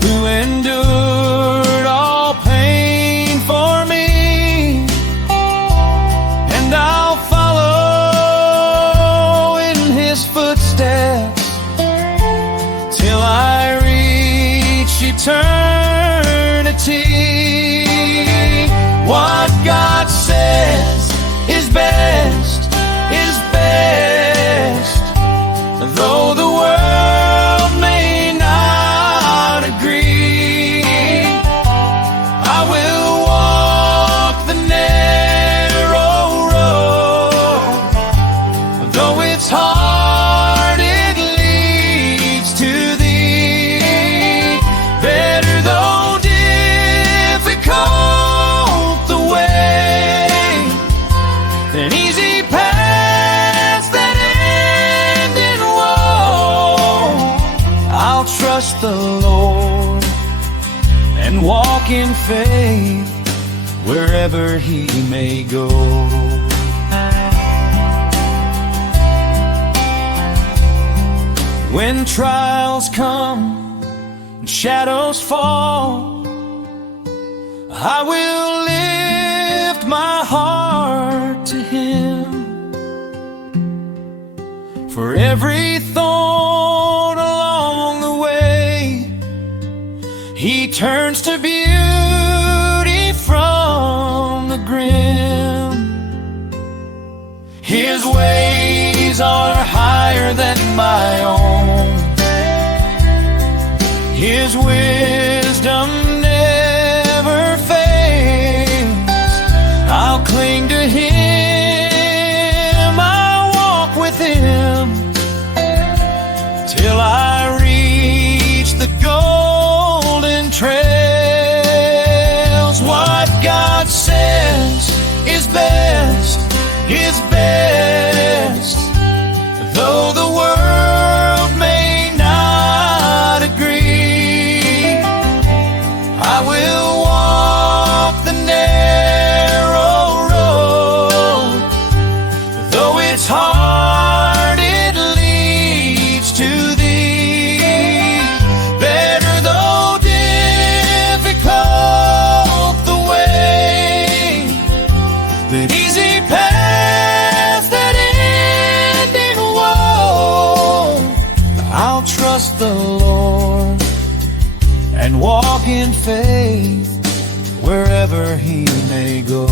who endured all pain for me, and I'll follow in his footsteps till I reach eternity. What God says is best, though the world may not agree. I will walk the narrow road, though it's hard, it leads to thee. Better though difficult the way, than easy paths that end in woe. I'll trust the Lord and walk in faith wherever he may go. When trials come and shadows fall, I will lift my heart to him. For every thorn along the way, he turns to beauty from the grim. His ways are higher than my own, his wisdom never fails. I'll cling to him, I'll walk with him till I reach the golden trails. What God says is best, though the world may not agree. I will walk the narrow road, though it's hard, it leads to thee. Better though difficult the way, than easy paths that end in woe. I'll trust the Lord and walk in faith wherever he may go.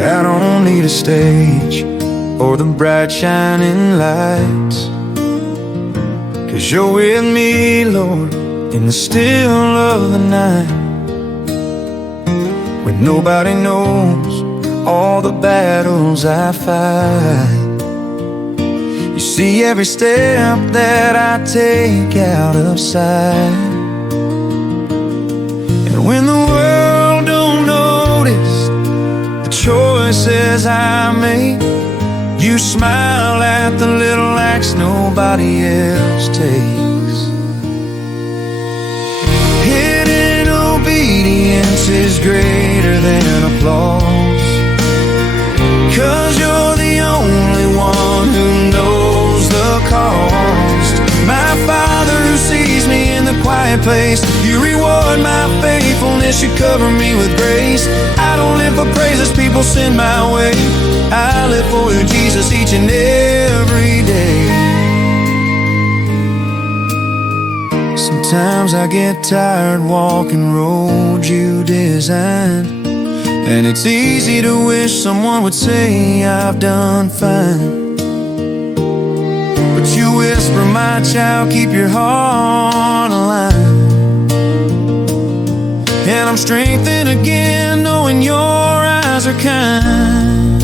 I don't need a stage or the bright shining lights, 'cause you're with me, Lord, in the still of the night, when nobody knows all the battles I fight. You see every step that I take out of sight, and when the world don't notice the choices I make, you smile at the little acts nobody else takes. Hidden obedience is greater than applause, 'cause you're the only one who knows the cost. My Father who sees me in the quiet place, you reward my faithfulness, you cover me with grace. I don't live for praises people send my way, I live for you, Jesus, each and every day. Sometimes I get tired walking roads you designed, and it's easy to wish someone would say I've done fine. But you whisper, my child, keep your heart aligned. And I'm strengthened again knowing your eyes are kind.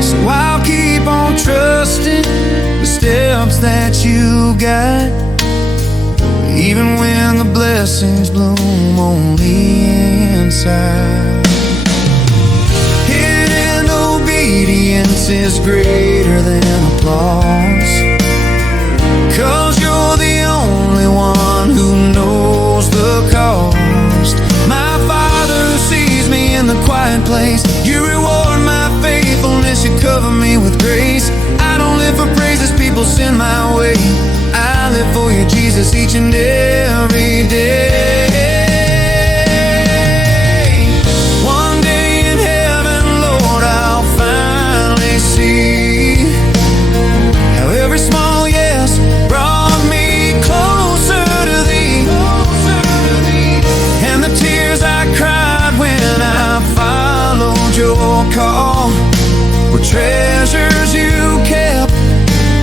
So I'll keep on trusting the steps that you guide, even when the blessings bloom on the inside. Hidden obedience is greater than applause, 'cause you're the only one who knows the cost. My Father who sees me in the quiet place, you reward my faithfulness, you cover me with grace. I don't live for praises people send my way, I live for you, Jesus, each and every day. One day in heaven, Lord, I'll finally see how every small yes brought me closer to Thee. And the tears I cried when I followed your call were treasures you kept,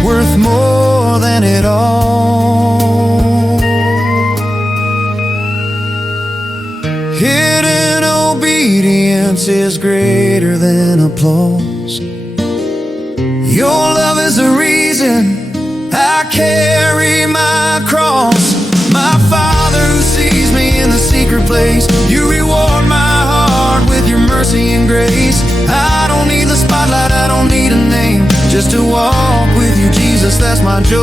worth more than it all. Hidden obedience is greater than applause. Your love is the reason I carry my cross. My Father who sees me in the secret place, you reward my heart with your mercy and grace. I don't need the spotlight, I don't need a name, just to walk with you, Jesus, that's my joy,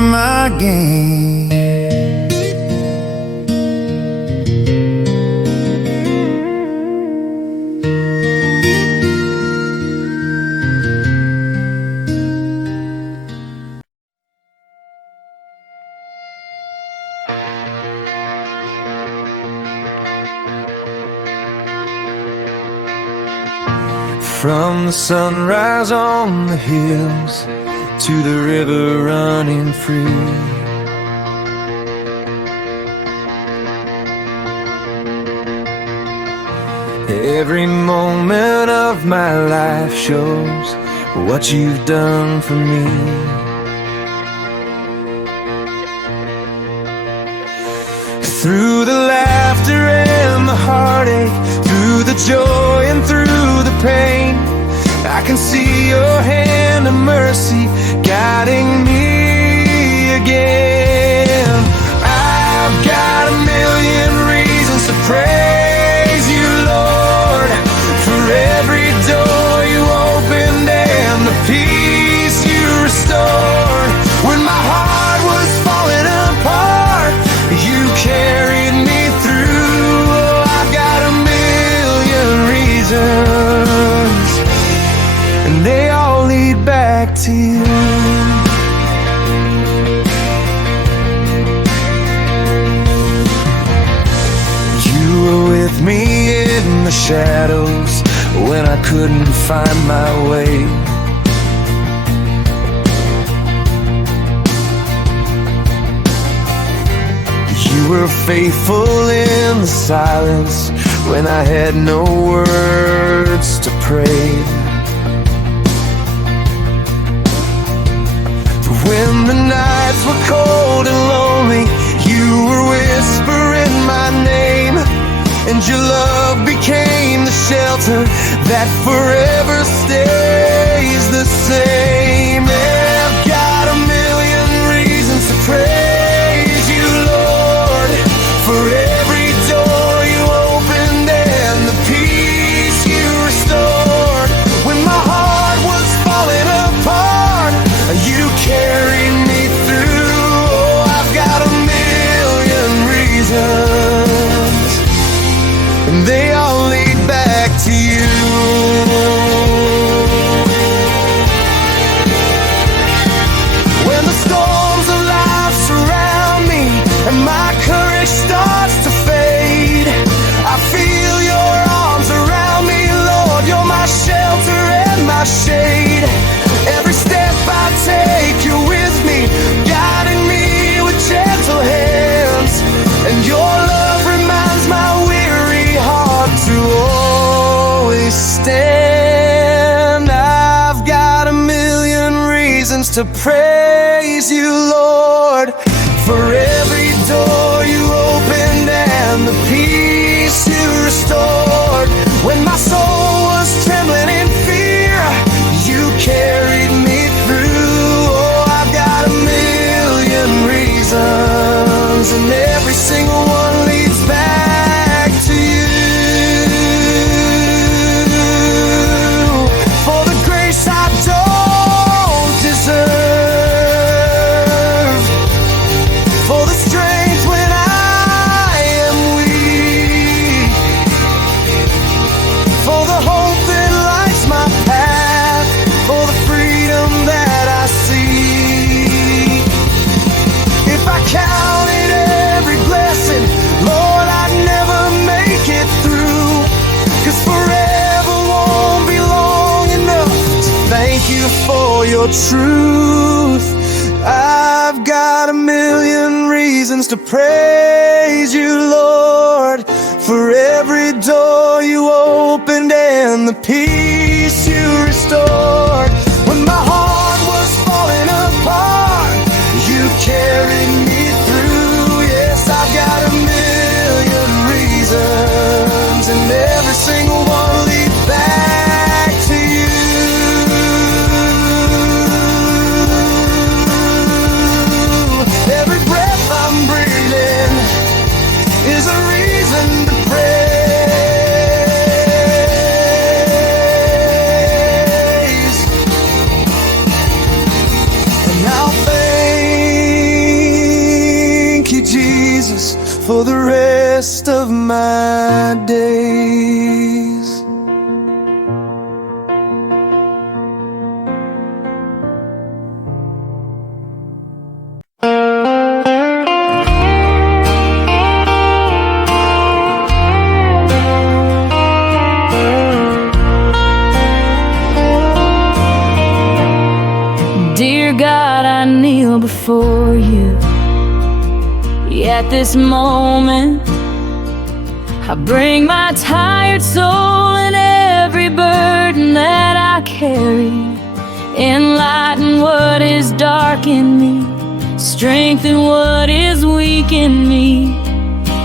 my gain. From the sunrise on the hills to the river running free, every moment of my life shows what you've done for me. Through the laughter and the heartache, through the joy and through the pain, I can see your hand of mercy guiding me again. I've got a million reasons to praise you, Lord, for every door you opened and the peace you restored. When my heart was falling apart, you carried me through. Oh, I've got a million reasons, and they all lead back to you. You were with me in the shadows when I couldn't find my way. You were faithful in the silence when I had no words to pray. When the nights were cold and lonely, you were whispering my name, and your love became the shelter that forever stays the same. I've got a million reasons to praise you, Lord, for every door you opened and the peace you restored. When my heart was falling apart, you carried me through. Oh, I've got a million reasons, and they all lead back to you. When the storms of life surround me and my courage starts to fade, I feel your arms around me, Lord. You're my shelter and my shade. Every step I take, you're with me. reasons to praise you, Lord, for every door you opened and the peace you restored. When my soul was trembling in fear, you carried me through. Oh, I've got a million reasons, and every single one leads back to you. For the grace I don't deserve, for the strength when I am weak, for the hope that lights my path, for the freedom that I see. If I counted every blessing, Lord, I'd never make it through, 'cause forever won't be long enough to thank you for your truth. I've got a million reasons to praise you, Lord, for every door you opened and the peace you restored. When my heart was falling apart, you carried me through. Yes, I've got a million reasons, and every single one leads back to you. Every breath I'm breathing is a reason to praise. And I'll thank you, Jesus, for the rest of my days. Dear God, I kneel before you. At this moment, I bring my tired soul and every burden that I carry. Enlighten what is dark in me, strengthen what is weak in me.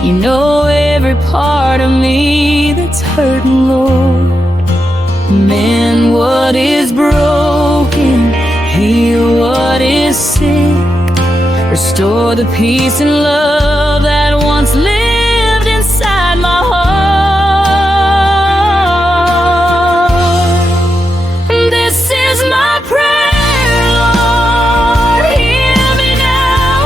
You know every part of me that's hurting, Lord. Mend what is broken, heal what is sick, restore the peace and love that once lived inside my heart. This is my prayer, Lord, hear me now.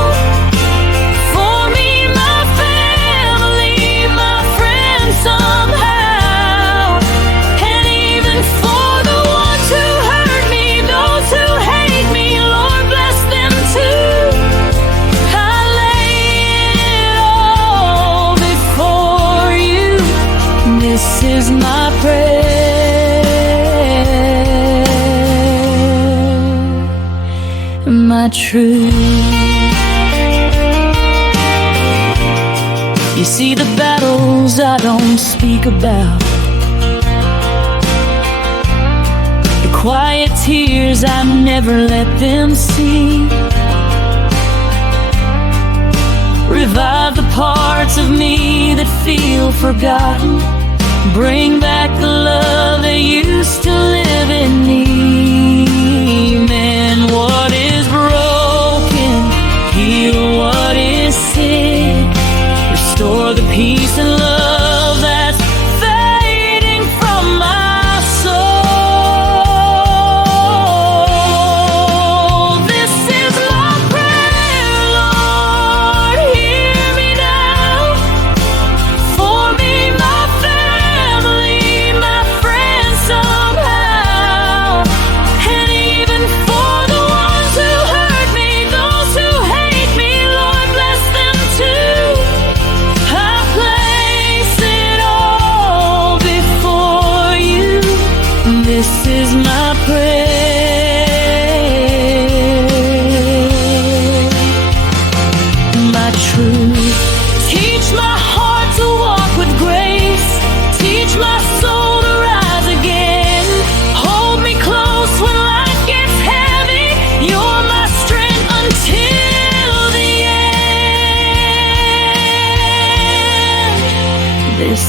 For me, my family, my friends somehow, and even for the ones who hurt me, those who hate me, Lord, bless them too. I lay it all before you. This is my prayer, my truth. You see the battles I don't speak about, the quiet tears I never let them see. Revive the parts of me that feel forgotten. Bring back the love that used to live in me. Mend what is broken, heal what is sick, restore the peace and love that's fading from my soul. This is my prayer, Lord, hear me now. For me, my family, my friends somehow,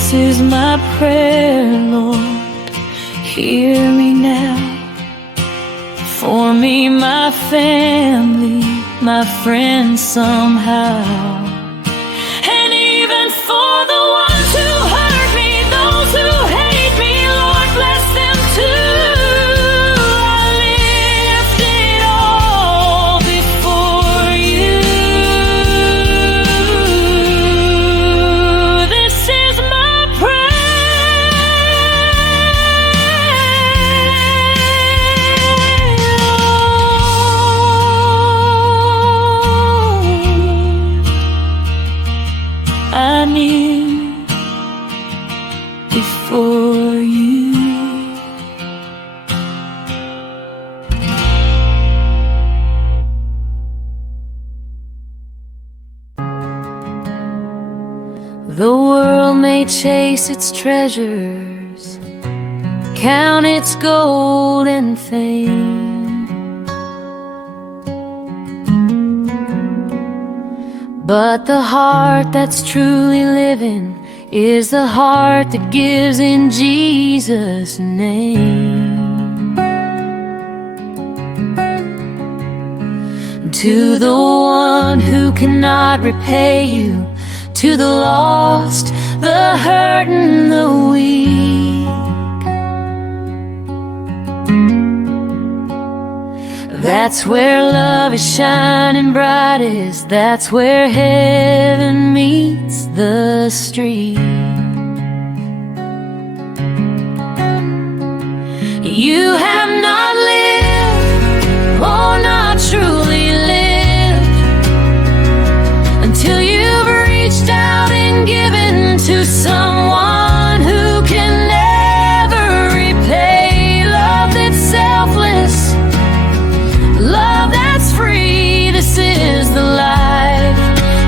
This is my prayer, Lord, hear me now. For me, my family, my friends somehow. And even for the ones who hurt me, those who hate me, Lord, bless them too. I lift it all before you. This is my I kneel before you. The world may chase its treasures, count its gold and fame, but the heart that's truly living is the heart that gives in Jesus' name. To the one who cannot repay you, to the lost, the hurt and the weak, that's where love is shining brightest. That's where heaven meets the street. You have not lived, oh, not truly lived, until you've reached out and given to someone who can never repay. Love that's selfless, love that's free. This is the life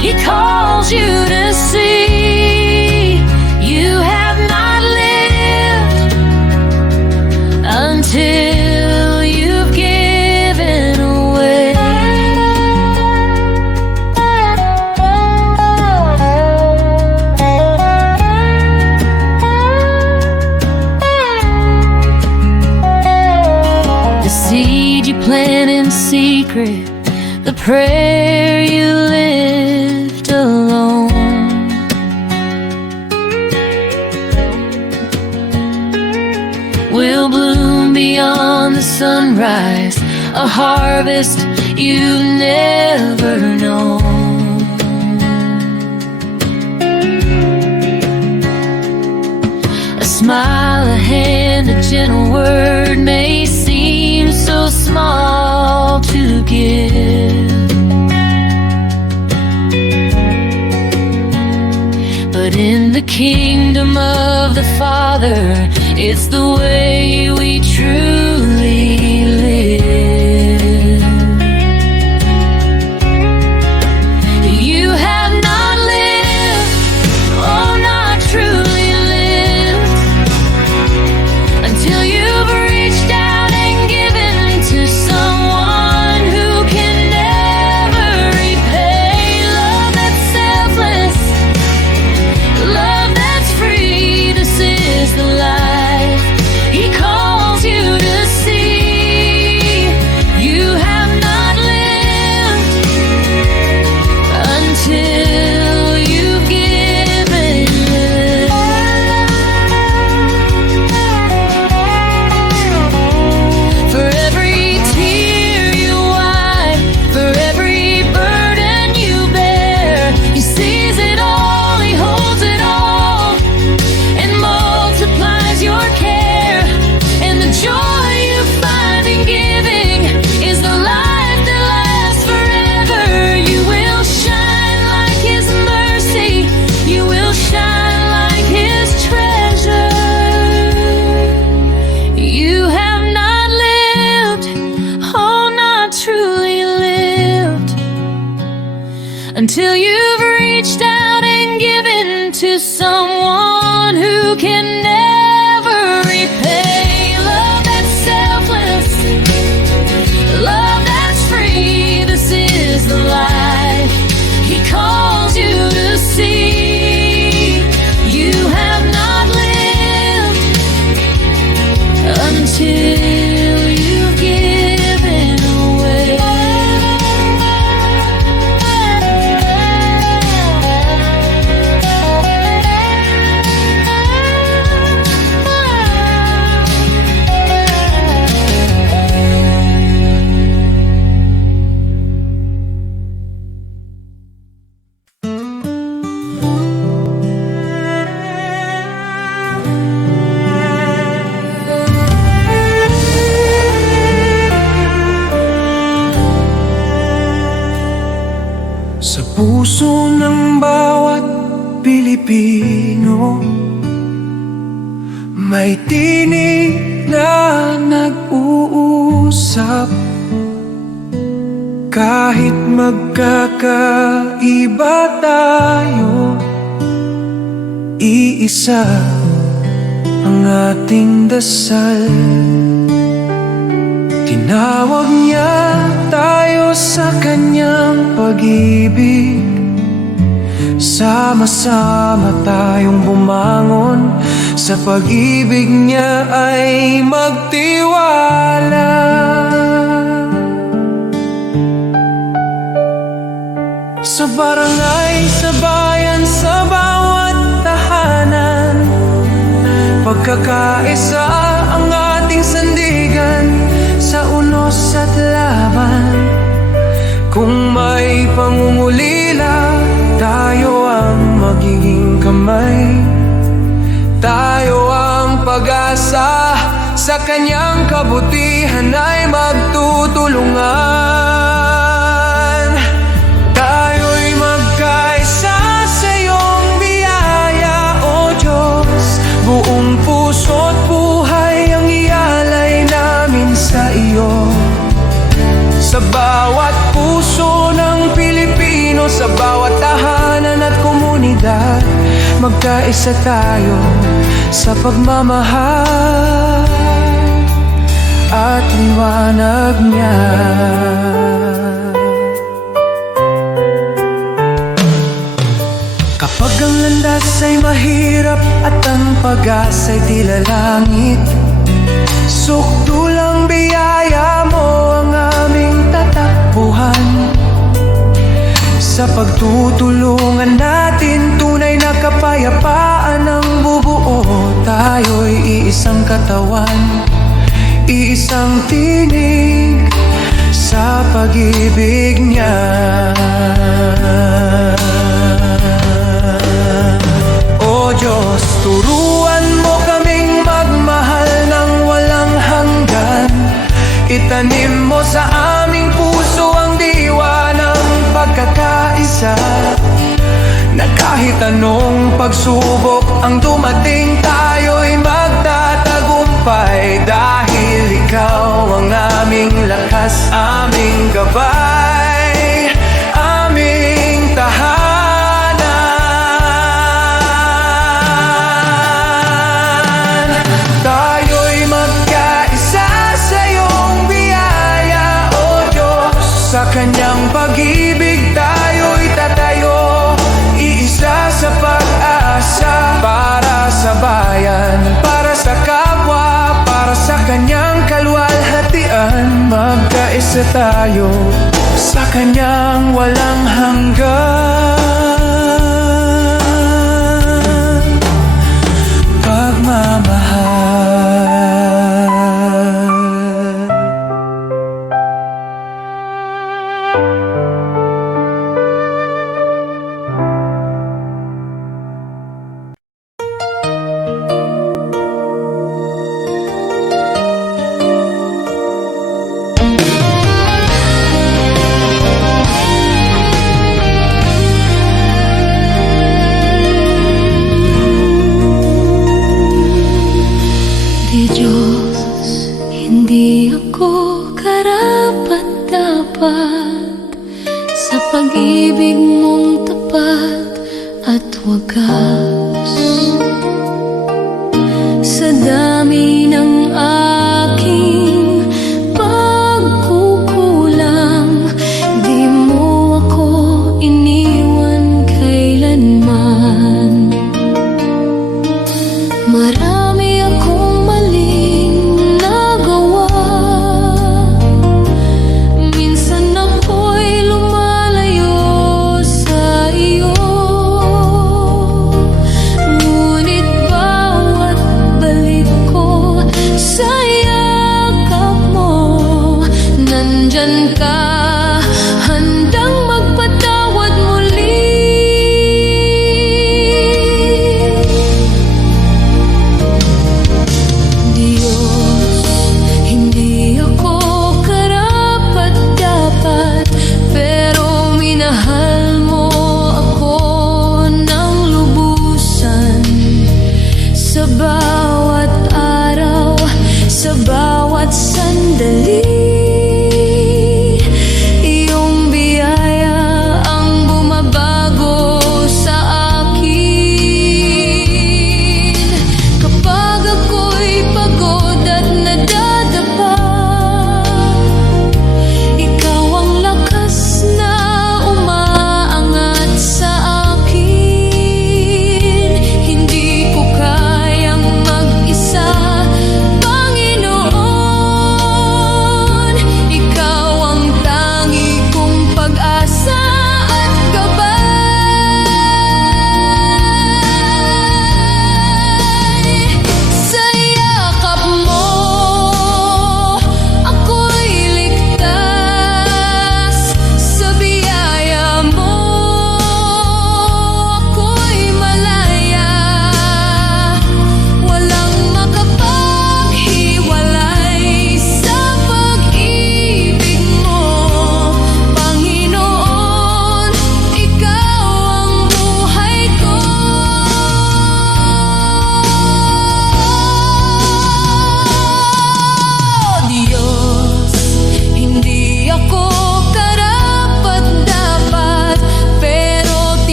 He calls you to see. You have not lived until you've given away. The seed you plant in secret, the prayer you lift alone, will bloom beyond the sunrise, a harvest you've never known. A smile, a hand, a gentle word may seem so small to give, but in the kingdom of the Father, it's the way we truly live. You have not lived, oh, not truly lived, until you've reached out and given to someone who can never repay. Love that's selfless, love that's free. This is the life He calls you to see. You have not lived until you've given. For every tear you wipe, for every burden you bear, He sees it all, He holds it all, and multiplies your care. And the joy you find in giving is the life that lasts forever. You will shine like His mercy, you will shine like His treasure. You have not lived, oh, not truly lived, until you've reached out and given to someone who can never repay. Love that's selfless, love that's free. This is the life He calls you to see. You have puso ng bawat Pilipino, may tinig na nag-uusap. Kahit magkakaiba tayo, iisa ang ating dasal. Tinawag niya tayo sa kanyang pag-ibig. Sama-sama tayong bumangon, sa pag-ibig niya ay magtiwala. Sa barangay, sa bayan, sa bawat tahanan, pagkakaisa ang ating sandigan. Sa unos at laban, kung may pangungulila, tayo ang magiging kamay. Tayo ang pag-asa, sa kanyang kabutihan ay magtutulungan. Tayo'y magkaisa sa iyong biyaya, O Diyos. Buong puso't buhay ang ialay namin sa iyo. Sa bawat puso ng Pilipino, sa bawat tahanan at komunidad, magkaisa tayo sa pagmamahal at liwanag niya. Kapag ang landas ay mahirap at ang pag-asa'y tila langit, sukdulang biyaya mo ang aming tatakbuhan. Sa pagtutulungan natin, tunay na kapayapaan ang bubuo. Tayo'y iisang katawan, iisang tinig sa pag-ibig niya. O Diyos, turuan mo kaming magmahal ng walang hanggan. Itanim mo sa aming puso ang diwa ng pagkakaisa, na kahit anong pagsubok ang dumating, tayo'y magtatagumpay. Dahil ikaw ang aming lakas, aming gabay, aming tahanan. Tayo'y magkaisa sa iyong biyaya, O Diyos. Sa kanyang pag-ibig tayo'y tatayo, iisa sa pag-asa. Para sa bayan, para sa kapwa, para sa kanyang kaluwalhatian, magkaisa tayo sa kanyang walang hanggan pagmamahal. Di Diyos, hindi ako karapat-dapat sa pag-ibig mong tapat at wagas. Sa dami ng aking pagkukulang, di mo ako iniwan kailanman. Marami akong maling nagawa, minsan ako'y lumalayo sa iyo. Ngunit bawat balik ko sa yakap mo, nandyan ka, handang magpatawad muli. Diyos, hindi ako karapat-dapat, pero minahal mo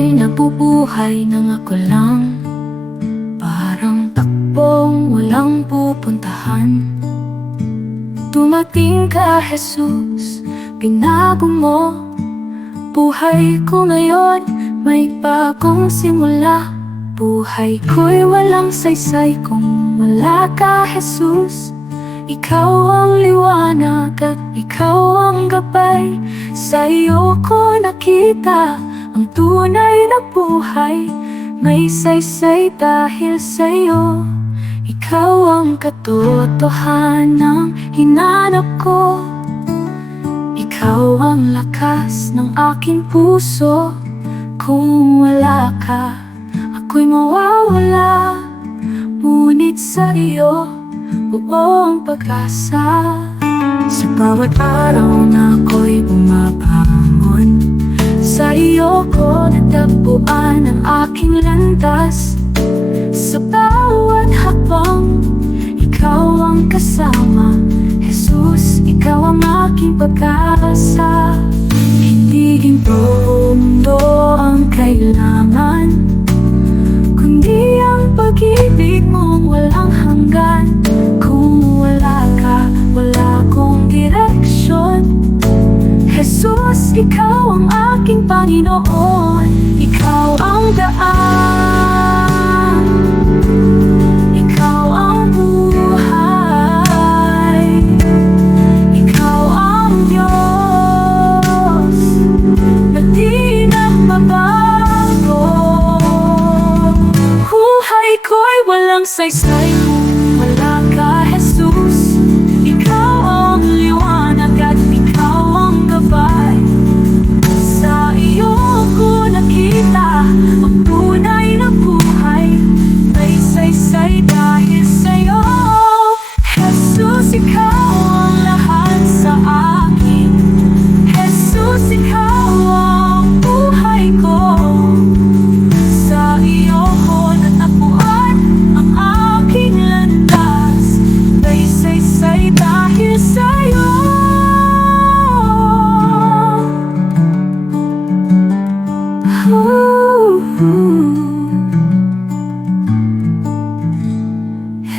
ako'y nabubuhay nang ako lang, parang takbong walang pupuntahan. Dumating ka, Jesus, binago mo buhay ko ngayon, may bagong simula. Buhay ko'y walang saysay kung wala ka, Jesus. Ikaw ang liwanag at ikaw ang gabay. Sa iyo ko nakita ang tunay na buhay. May saysay dahil sa iyo. Ikaw ang katotohanan hinanap ko. Ikaw ang lakas ng aking puso. Kung wala ka, ako'y mawawala. Ngunit sa iyo buong pag-asa. Sa bawat araw na ako'y bumabangon, sa iyo ko natagpuan ang aking landas. Sa bawat hakbang, ikaw ang kasama. Jesus, ikaw ang aking pag-asa. Hindi ginto mundo ang kailangan, kundi ang pag-ibig mong walang hanggan. Kung wala ka, wala akong direksyon. Jesus, ikaw ang aking Panginoon. Ikaw ang daan, ikaw ang buhay, ikaw ang Diyos na di nagbabago. Buhay ko'y walang saysay kung wala ka, Jesus. Ikaw ang liwanag at ikaw ang gabay. Sa iyo ko nakita ang tunay na buhay. May saysay dahil sa iyo, Jesus. Ikaw ang lahat sa akin. Jesus, ikaw ang buhay ko. Sa iyo ko natagpuan ang aking landas. May saysay dahil sa iyo.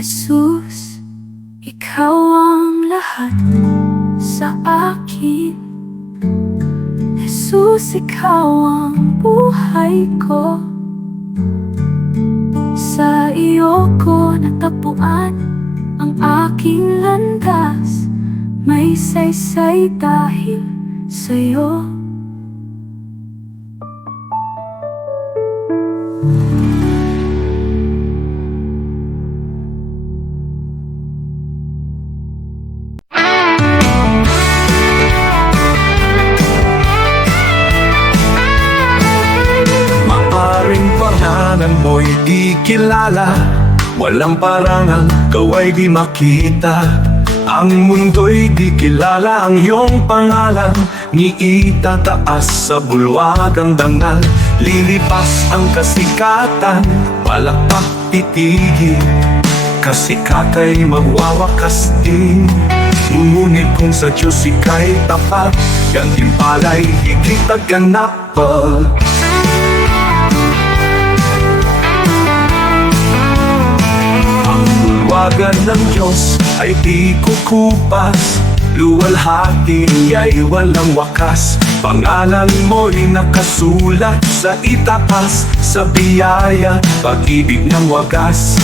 Jesus, ikaw ang lahat sa akin. Jesus, ikaw ang buhay ko. Sa iyo ko natagpuan ang aking landas. May saysay dahil sa iyo. Maaring pangalan mo'y di kilala, walang parangal, kaway di makita. Ang mundo'y di kilala ang iyong pangalan. Ni itataas sa bulwagang dangal. Lilipas ang kasikatan, palakpak titigil. Kasikata'y magwawakas din. Ngunit kung sa Diyos ika'y tapat, yan din pala'y higit at ganap pa. Ang bulwagan ng Diyos ay di kukupas, luwalhati niya'y walang wakas. Pangalan mo'y nakasulat sa itaas, sa biyaya, pag-ibig ng wagas.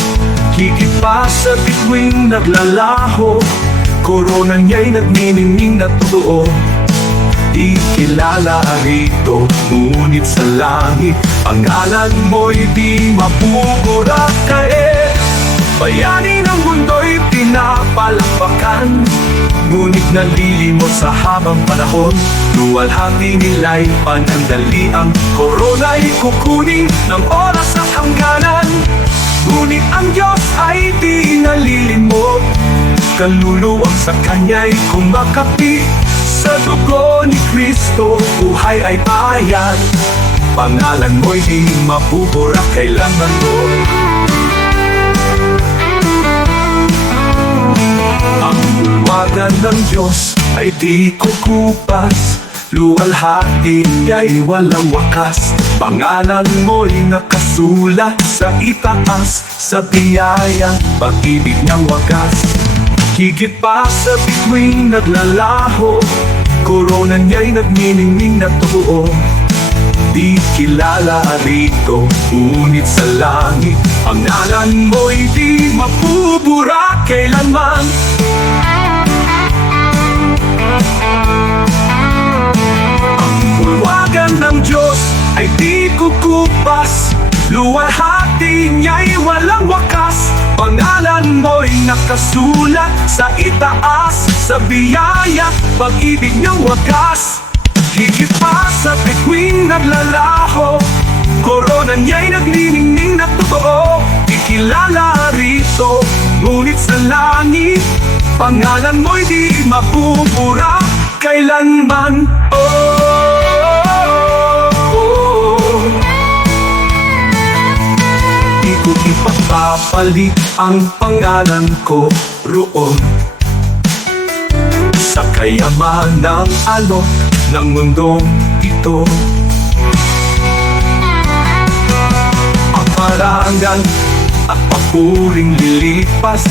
Higit pa sa bituing naglalaho, korona niya'y nagniningning na totoo. Di kilala rito, ngunit sa langit, pangalan mo'y di mapupurakay. Bayani ng mundo'y pinapalakpakan, ngunit nalilimot sa habang panahon. Luwalhati nila'y panandaliang korona'y kukunin ng oras at hangganan. Ngunit ang Diyos ay di nalilimot, kaluluwang sa Kanya'y kumakapi. Sa dugo ni Kristo, buhay ay bayan. Pangalan mo'y di mapupurak kailanman mo. Ang bulwagan ng Diyos ay di kukupas, luwalhati ay walang wakas. Pangalan mo'y nakasulat sa itaas, sa biyaya, pag-ibig niyang wagas. Higit pa sa bituing naglalaho, korona niya'y nagniningning na totoo. Di kilala rito, ngunit sa langit pangalan mo'y di mapubura kailanman. Ang bulwagan ng Diyos ay di kukupas, luwalhati niya'y walang wakas. Pangalan mo'y nakasulat sa itaas, sa biyaya, pag-ibig niyang wagas. Higit pa sa bituing naglalaho, korona niya'y nagniningning na totoo. Ikilala rito, ngunit sa langit pangalan mo'y di mapupura kailanman. Di ko ipapapalit ang pangalan ko roon sa kayaman ng alok ng mundong ito. Ang parangal at papuring lilipas,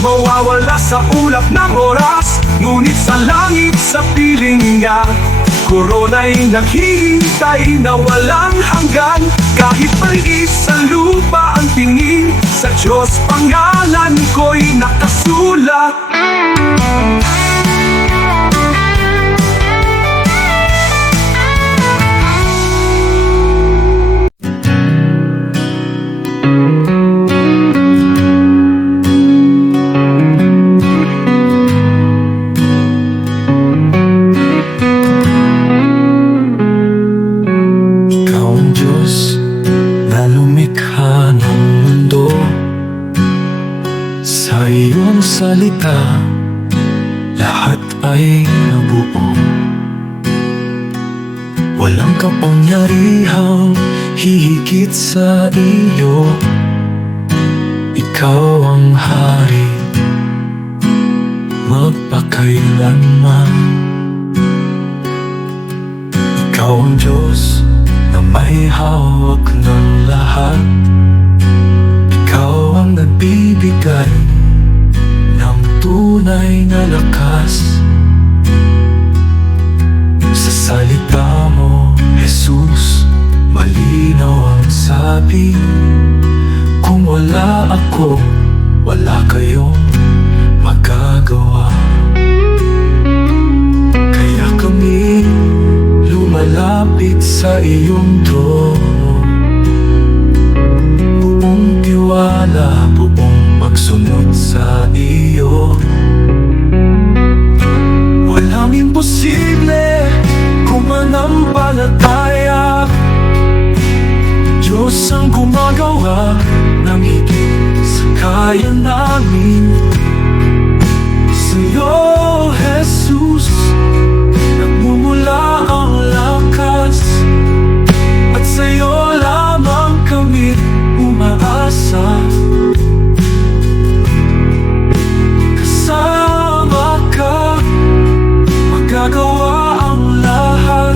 mawawala sa ulap ng oras. Ngunit sa langit, sa piling niya, korona'y naghihintay na walang hanggan. Kahit maliit sa lupa ang tingin, sa Diyos pangalan ko'y nakasulat. Sa iyong salita, lahat ay nabuo. Walang kapangyarihang hihigit sa iyo. Ikaw ang hari, magpakailanman. Ikaw ang Diyos na may hawak ng lahat. Ikaw ang nagbibigay ng tunay na lakas. Sa salita mo, Jesus, malinaw ang sabi. Kung wala ako, wala kayong magagawa. Kaya kami lumalapit sa iyong trono, buong tiwala, buong pagsunod sa iyo. Walang imposible kung manampalataya. Diyos ang gumagawa ng higit sa kaya namin. Sa'yo, Jesus, nagmumula ang lakas, at sa'yo lamang kami umaasa. Kasama ka, magagawa ang lahat.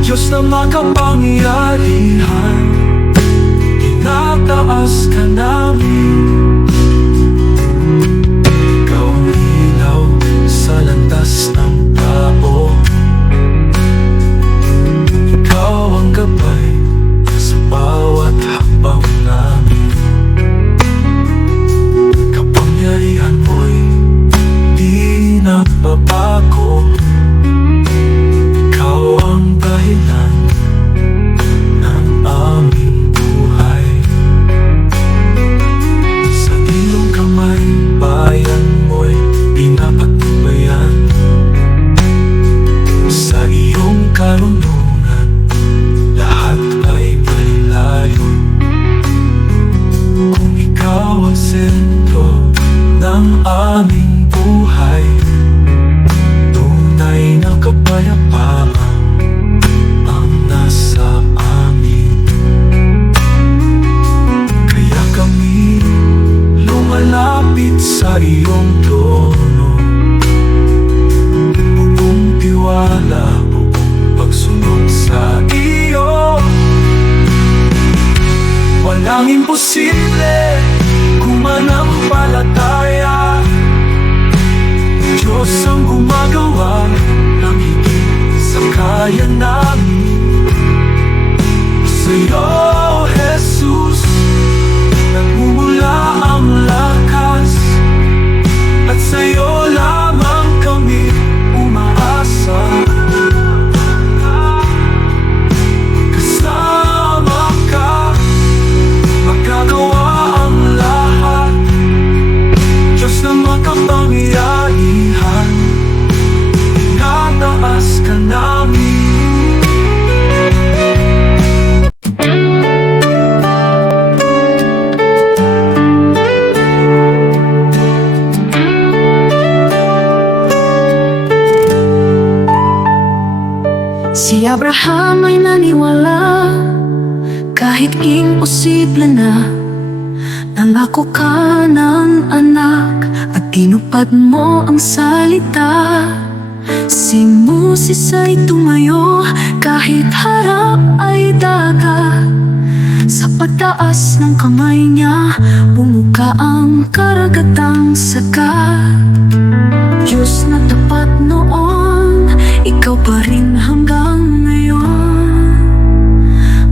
Diyos na makapangyarihan, inataas ka namin. Ikaw ang ilaw sa landas ng tao. Ikaw ang gabay sa bawat hakbang namin. Kapangyarihan mo'y di nababago. Ikaw ang dahilan ng aming buhay. imposible kung manampalataya. Diyos ang gumagawa ng higit sa kaya namin. Sa'yo, Jesus, nagmumula ang lakas, at sa'yo lamang kami umaasa. Kasama ka, magagawa ang lahat. Diyos na makapangyarihan, inataas ka namin. Si Abraham ay naniwala kahit imposible na. Nangako ka ng anak at tinupad mo ang salita. Si Moses ay tumayo kahit harap ay dagat. Sa pagtaas ng kamay niya, bumuka ang karagatang sagat. Diyos na tapat noon, ikaw pa rin hanggang ngayon.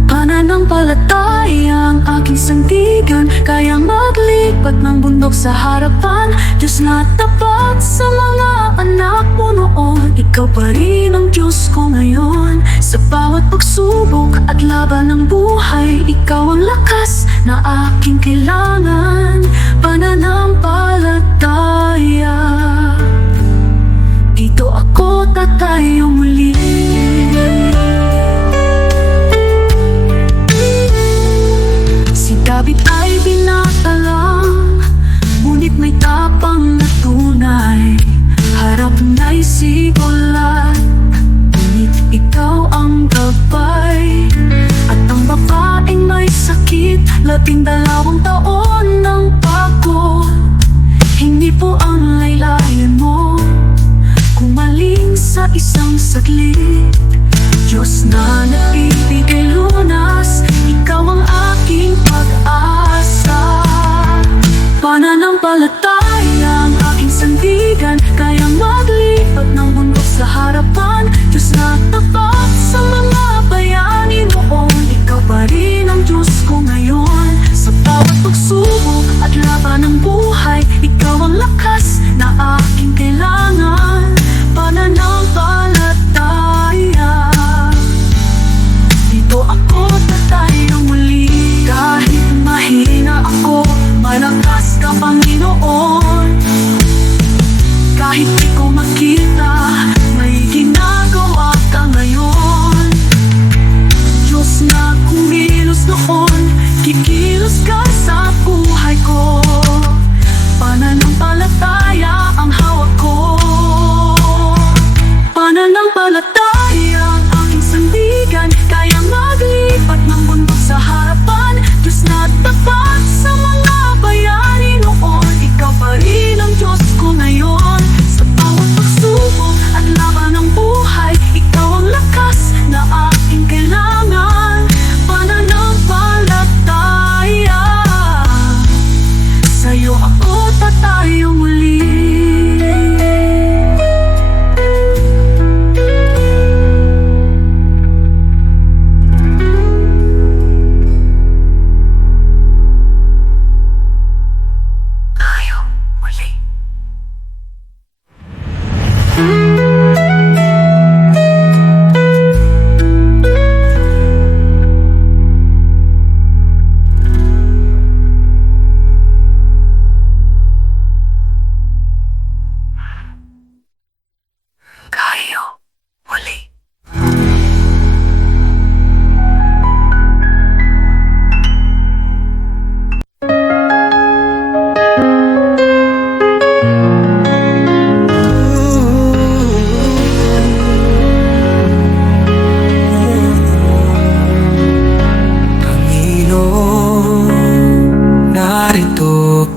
Pananampalataya ang aking sandigan, kaya maglipat ng bundok sa harapan. Diyos na tapat sa mga anak mo noon, ikaw pa rin ang Diyos ko ngayon. Sa bawat pagsubok at laban ng buhay, ikaw ang lakas na aking kailangan. Pananampalataya, dito ako tatayo muli. Si David ay binata lang, ngunit may tapang na tunay. Harap na'y sigulat, ngunit ikaw ang gabay. At ang babaeng may sakit, 12 taon ng pagod. Hindi po ang laylayan mo kumaling sa isang saglit. Diyos na nagbibigay lunas, ikaw ang aking pag-asa. Pananampalataya ang aking sandigan, kaya maglipat ng bundok sa harapan. Diyos na tapat sa mga bayani noon, ikaw pa rin ang Diyos ko ngayon. Sa bawat pagsubok at laban ng buhay, ikaw ang lakas na aking kailangan. Pananampalataya, dito ako tatayo muli. Kahit mahina ako, malakas ka Panginoon. Kahit di ko makita, may ginagawa ka ngayon. Diyos na kumilos noon, kikilos ka sa buhay ko. Pananampalataya ang hawak ko. Pananampalataya ang aking sandigan, kaya maglipat ng bundok sa harapan. Diyos na tapat sa mga bayani noon, ikaw pa rin ang Diyos ko ngayon. Sa bawat pagsubok at laban ng buhay, ikaw ang lakas na aking kailangan. Pananampalataya, sa'yo ako tatayo muli.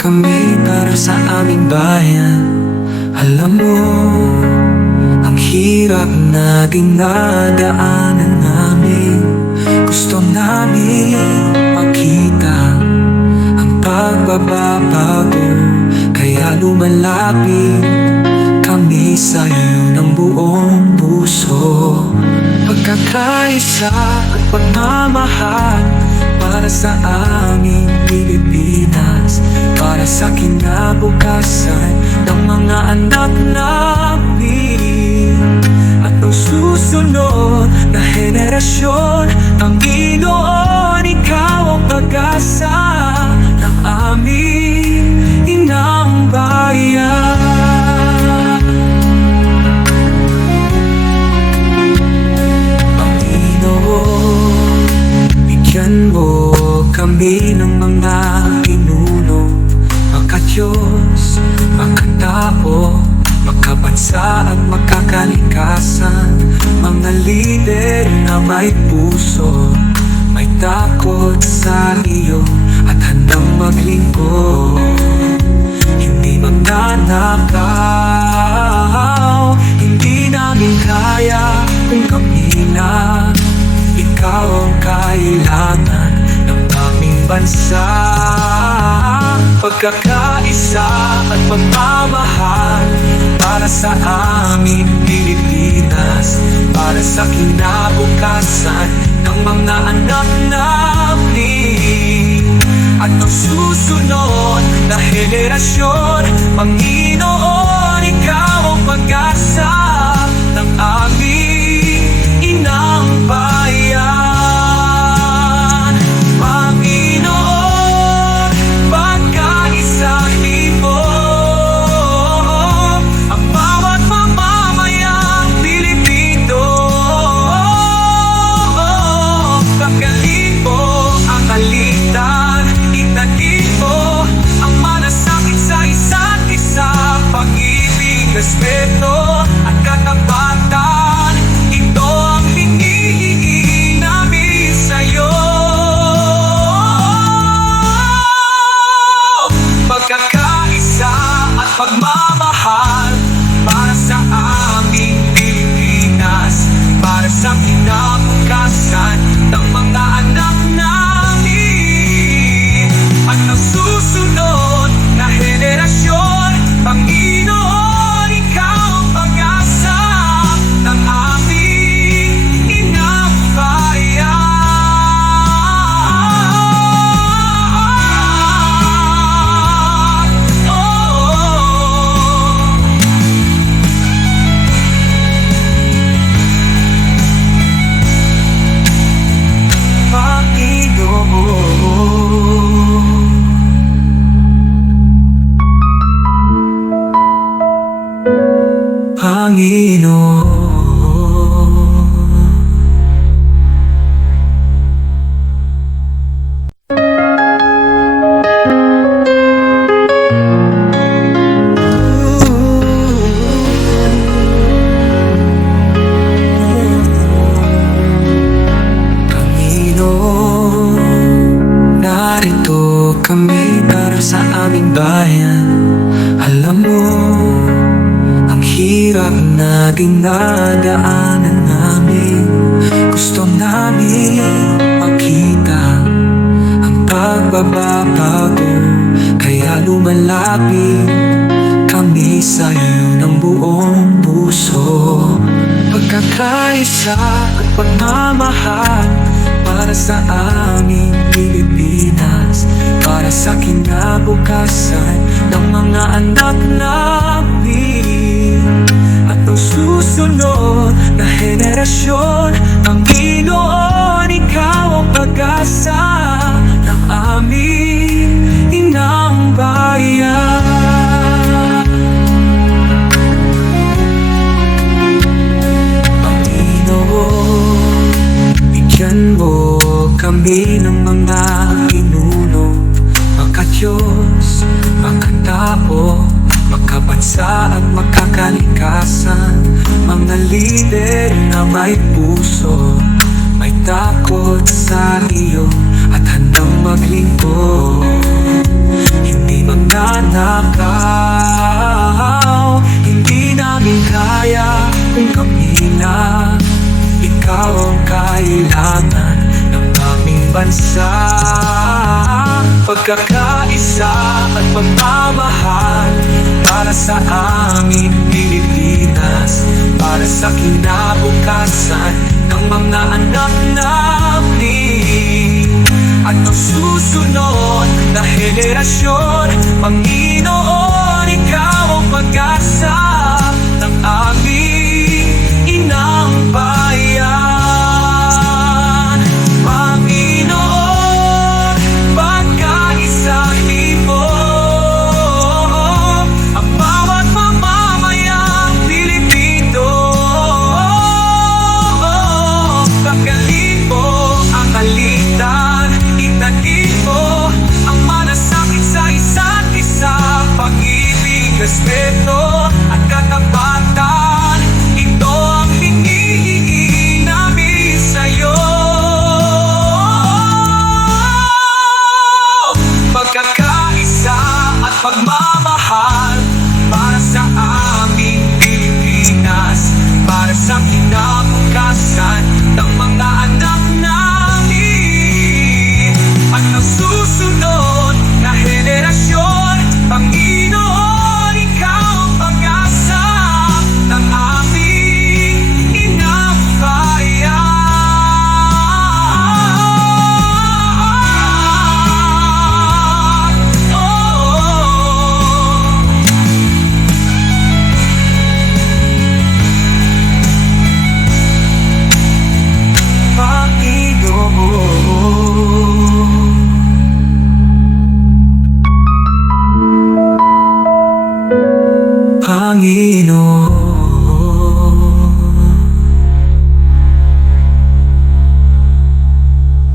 kami para sa aming bayan. Alam mo, ang hirap na dinadaanan. namin Gusto namin makita pagbabago, kaya lumalapit kami sa'yo ng buong puso. Pagkakaisa at pagmamahal para sa aming Pilipinas, para sa kinabukasan ng mga anak namin at ang susunod na henerasyon. Panginoon, ikaw ang pag-asa ng aming inang bayan. Panginoon, bigyan mo kami ng mga pinuno, maka-Diyos, maka-tao, makabansa at makakalikasan. Mga lider na may puso, may takot sa iyo at handang maglingkod. Hindi magnanakaw, hindi namin kaya kung kami lang. Ikaw ang kailangan ng aming bansa. Pagkakaisa at pagmamahal para sa aming Pilipinas, para sa kinabukasan ng mga anak namin at ang susunod na henerasyon. Panginoon, ikaw ang pag-asa ng aming inang bayan. Panginoon, pagkaisa-hin mo ang bawat mamamayang Pilipino. Pagkalin mo ang alitan, itagin mo ang malasakit sa isa't isa. Pag-ibig, respeto at katapatan, ito ang hinihingi namin sa'yo. Pagkakaisa at pagmamahal para sa aming Pilipinas, para sa kinabukasan ng mga anak namin at ang susunod na henerasyon. Panginoon, ikaw ang pag-asa ng aming inang bayan. Panginoon, narito kami para sa aming bayan. Alam mo, ang hirap na dinadaanan namin. Gusto namin makita ang pagbabago, kaya lumalapit kami sa'yo ng buong puso. Pagkakaisa at pagmamahal para sa aming Pilipinas, para sa kinabukasan ng mga anak namin at ang susunod na henerasyon. Panginoon, ikaw ang pag-asa ng aming inang bayan. Panginoon, bigyan mo kami ng mga pinuno, maka-Diyos, maka-tao, makabansa at makakalikasan. Mga lider na may puso, may takot sa iyo at handang maglingkod. Hindi magnanakaw, hindi namin kaya kung kami lang. Ikaw ang kailangan ng aming bansa. Pagkakaisa pagkakaisa at pagmamahal para sa aming Pilipinas, para sa kinabukasan ng mga anak namin at ang susunod na henerasyon. Panginoon, ikaw ang pag-asa ng aming inang bayan. Panginoon, pagkaisang libo, ang bawat mamamayang Pilipino. Pagkalin mo ang alitan, itagin mo ang malasakit sa isa't isa. Pag-ibig, respeto at katapatan, ito ang hinihingi namin sa'yo. Pagkakaisa at pagmamahal para sa aming Pilipinas, para sa kinabukasan ng mga anak namin at ang susunod na henerasyon. Panginoon, ikaw ang pag-asa ng aming inang bayan. Panginoon,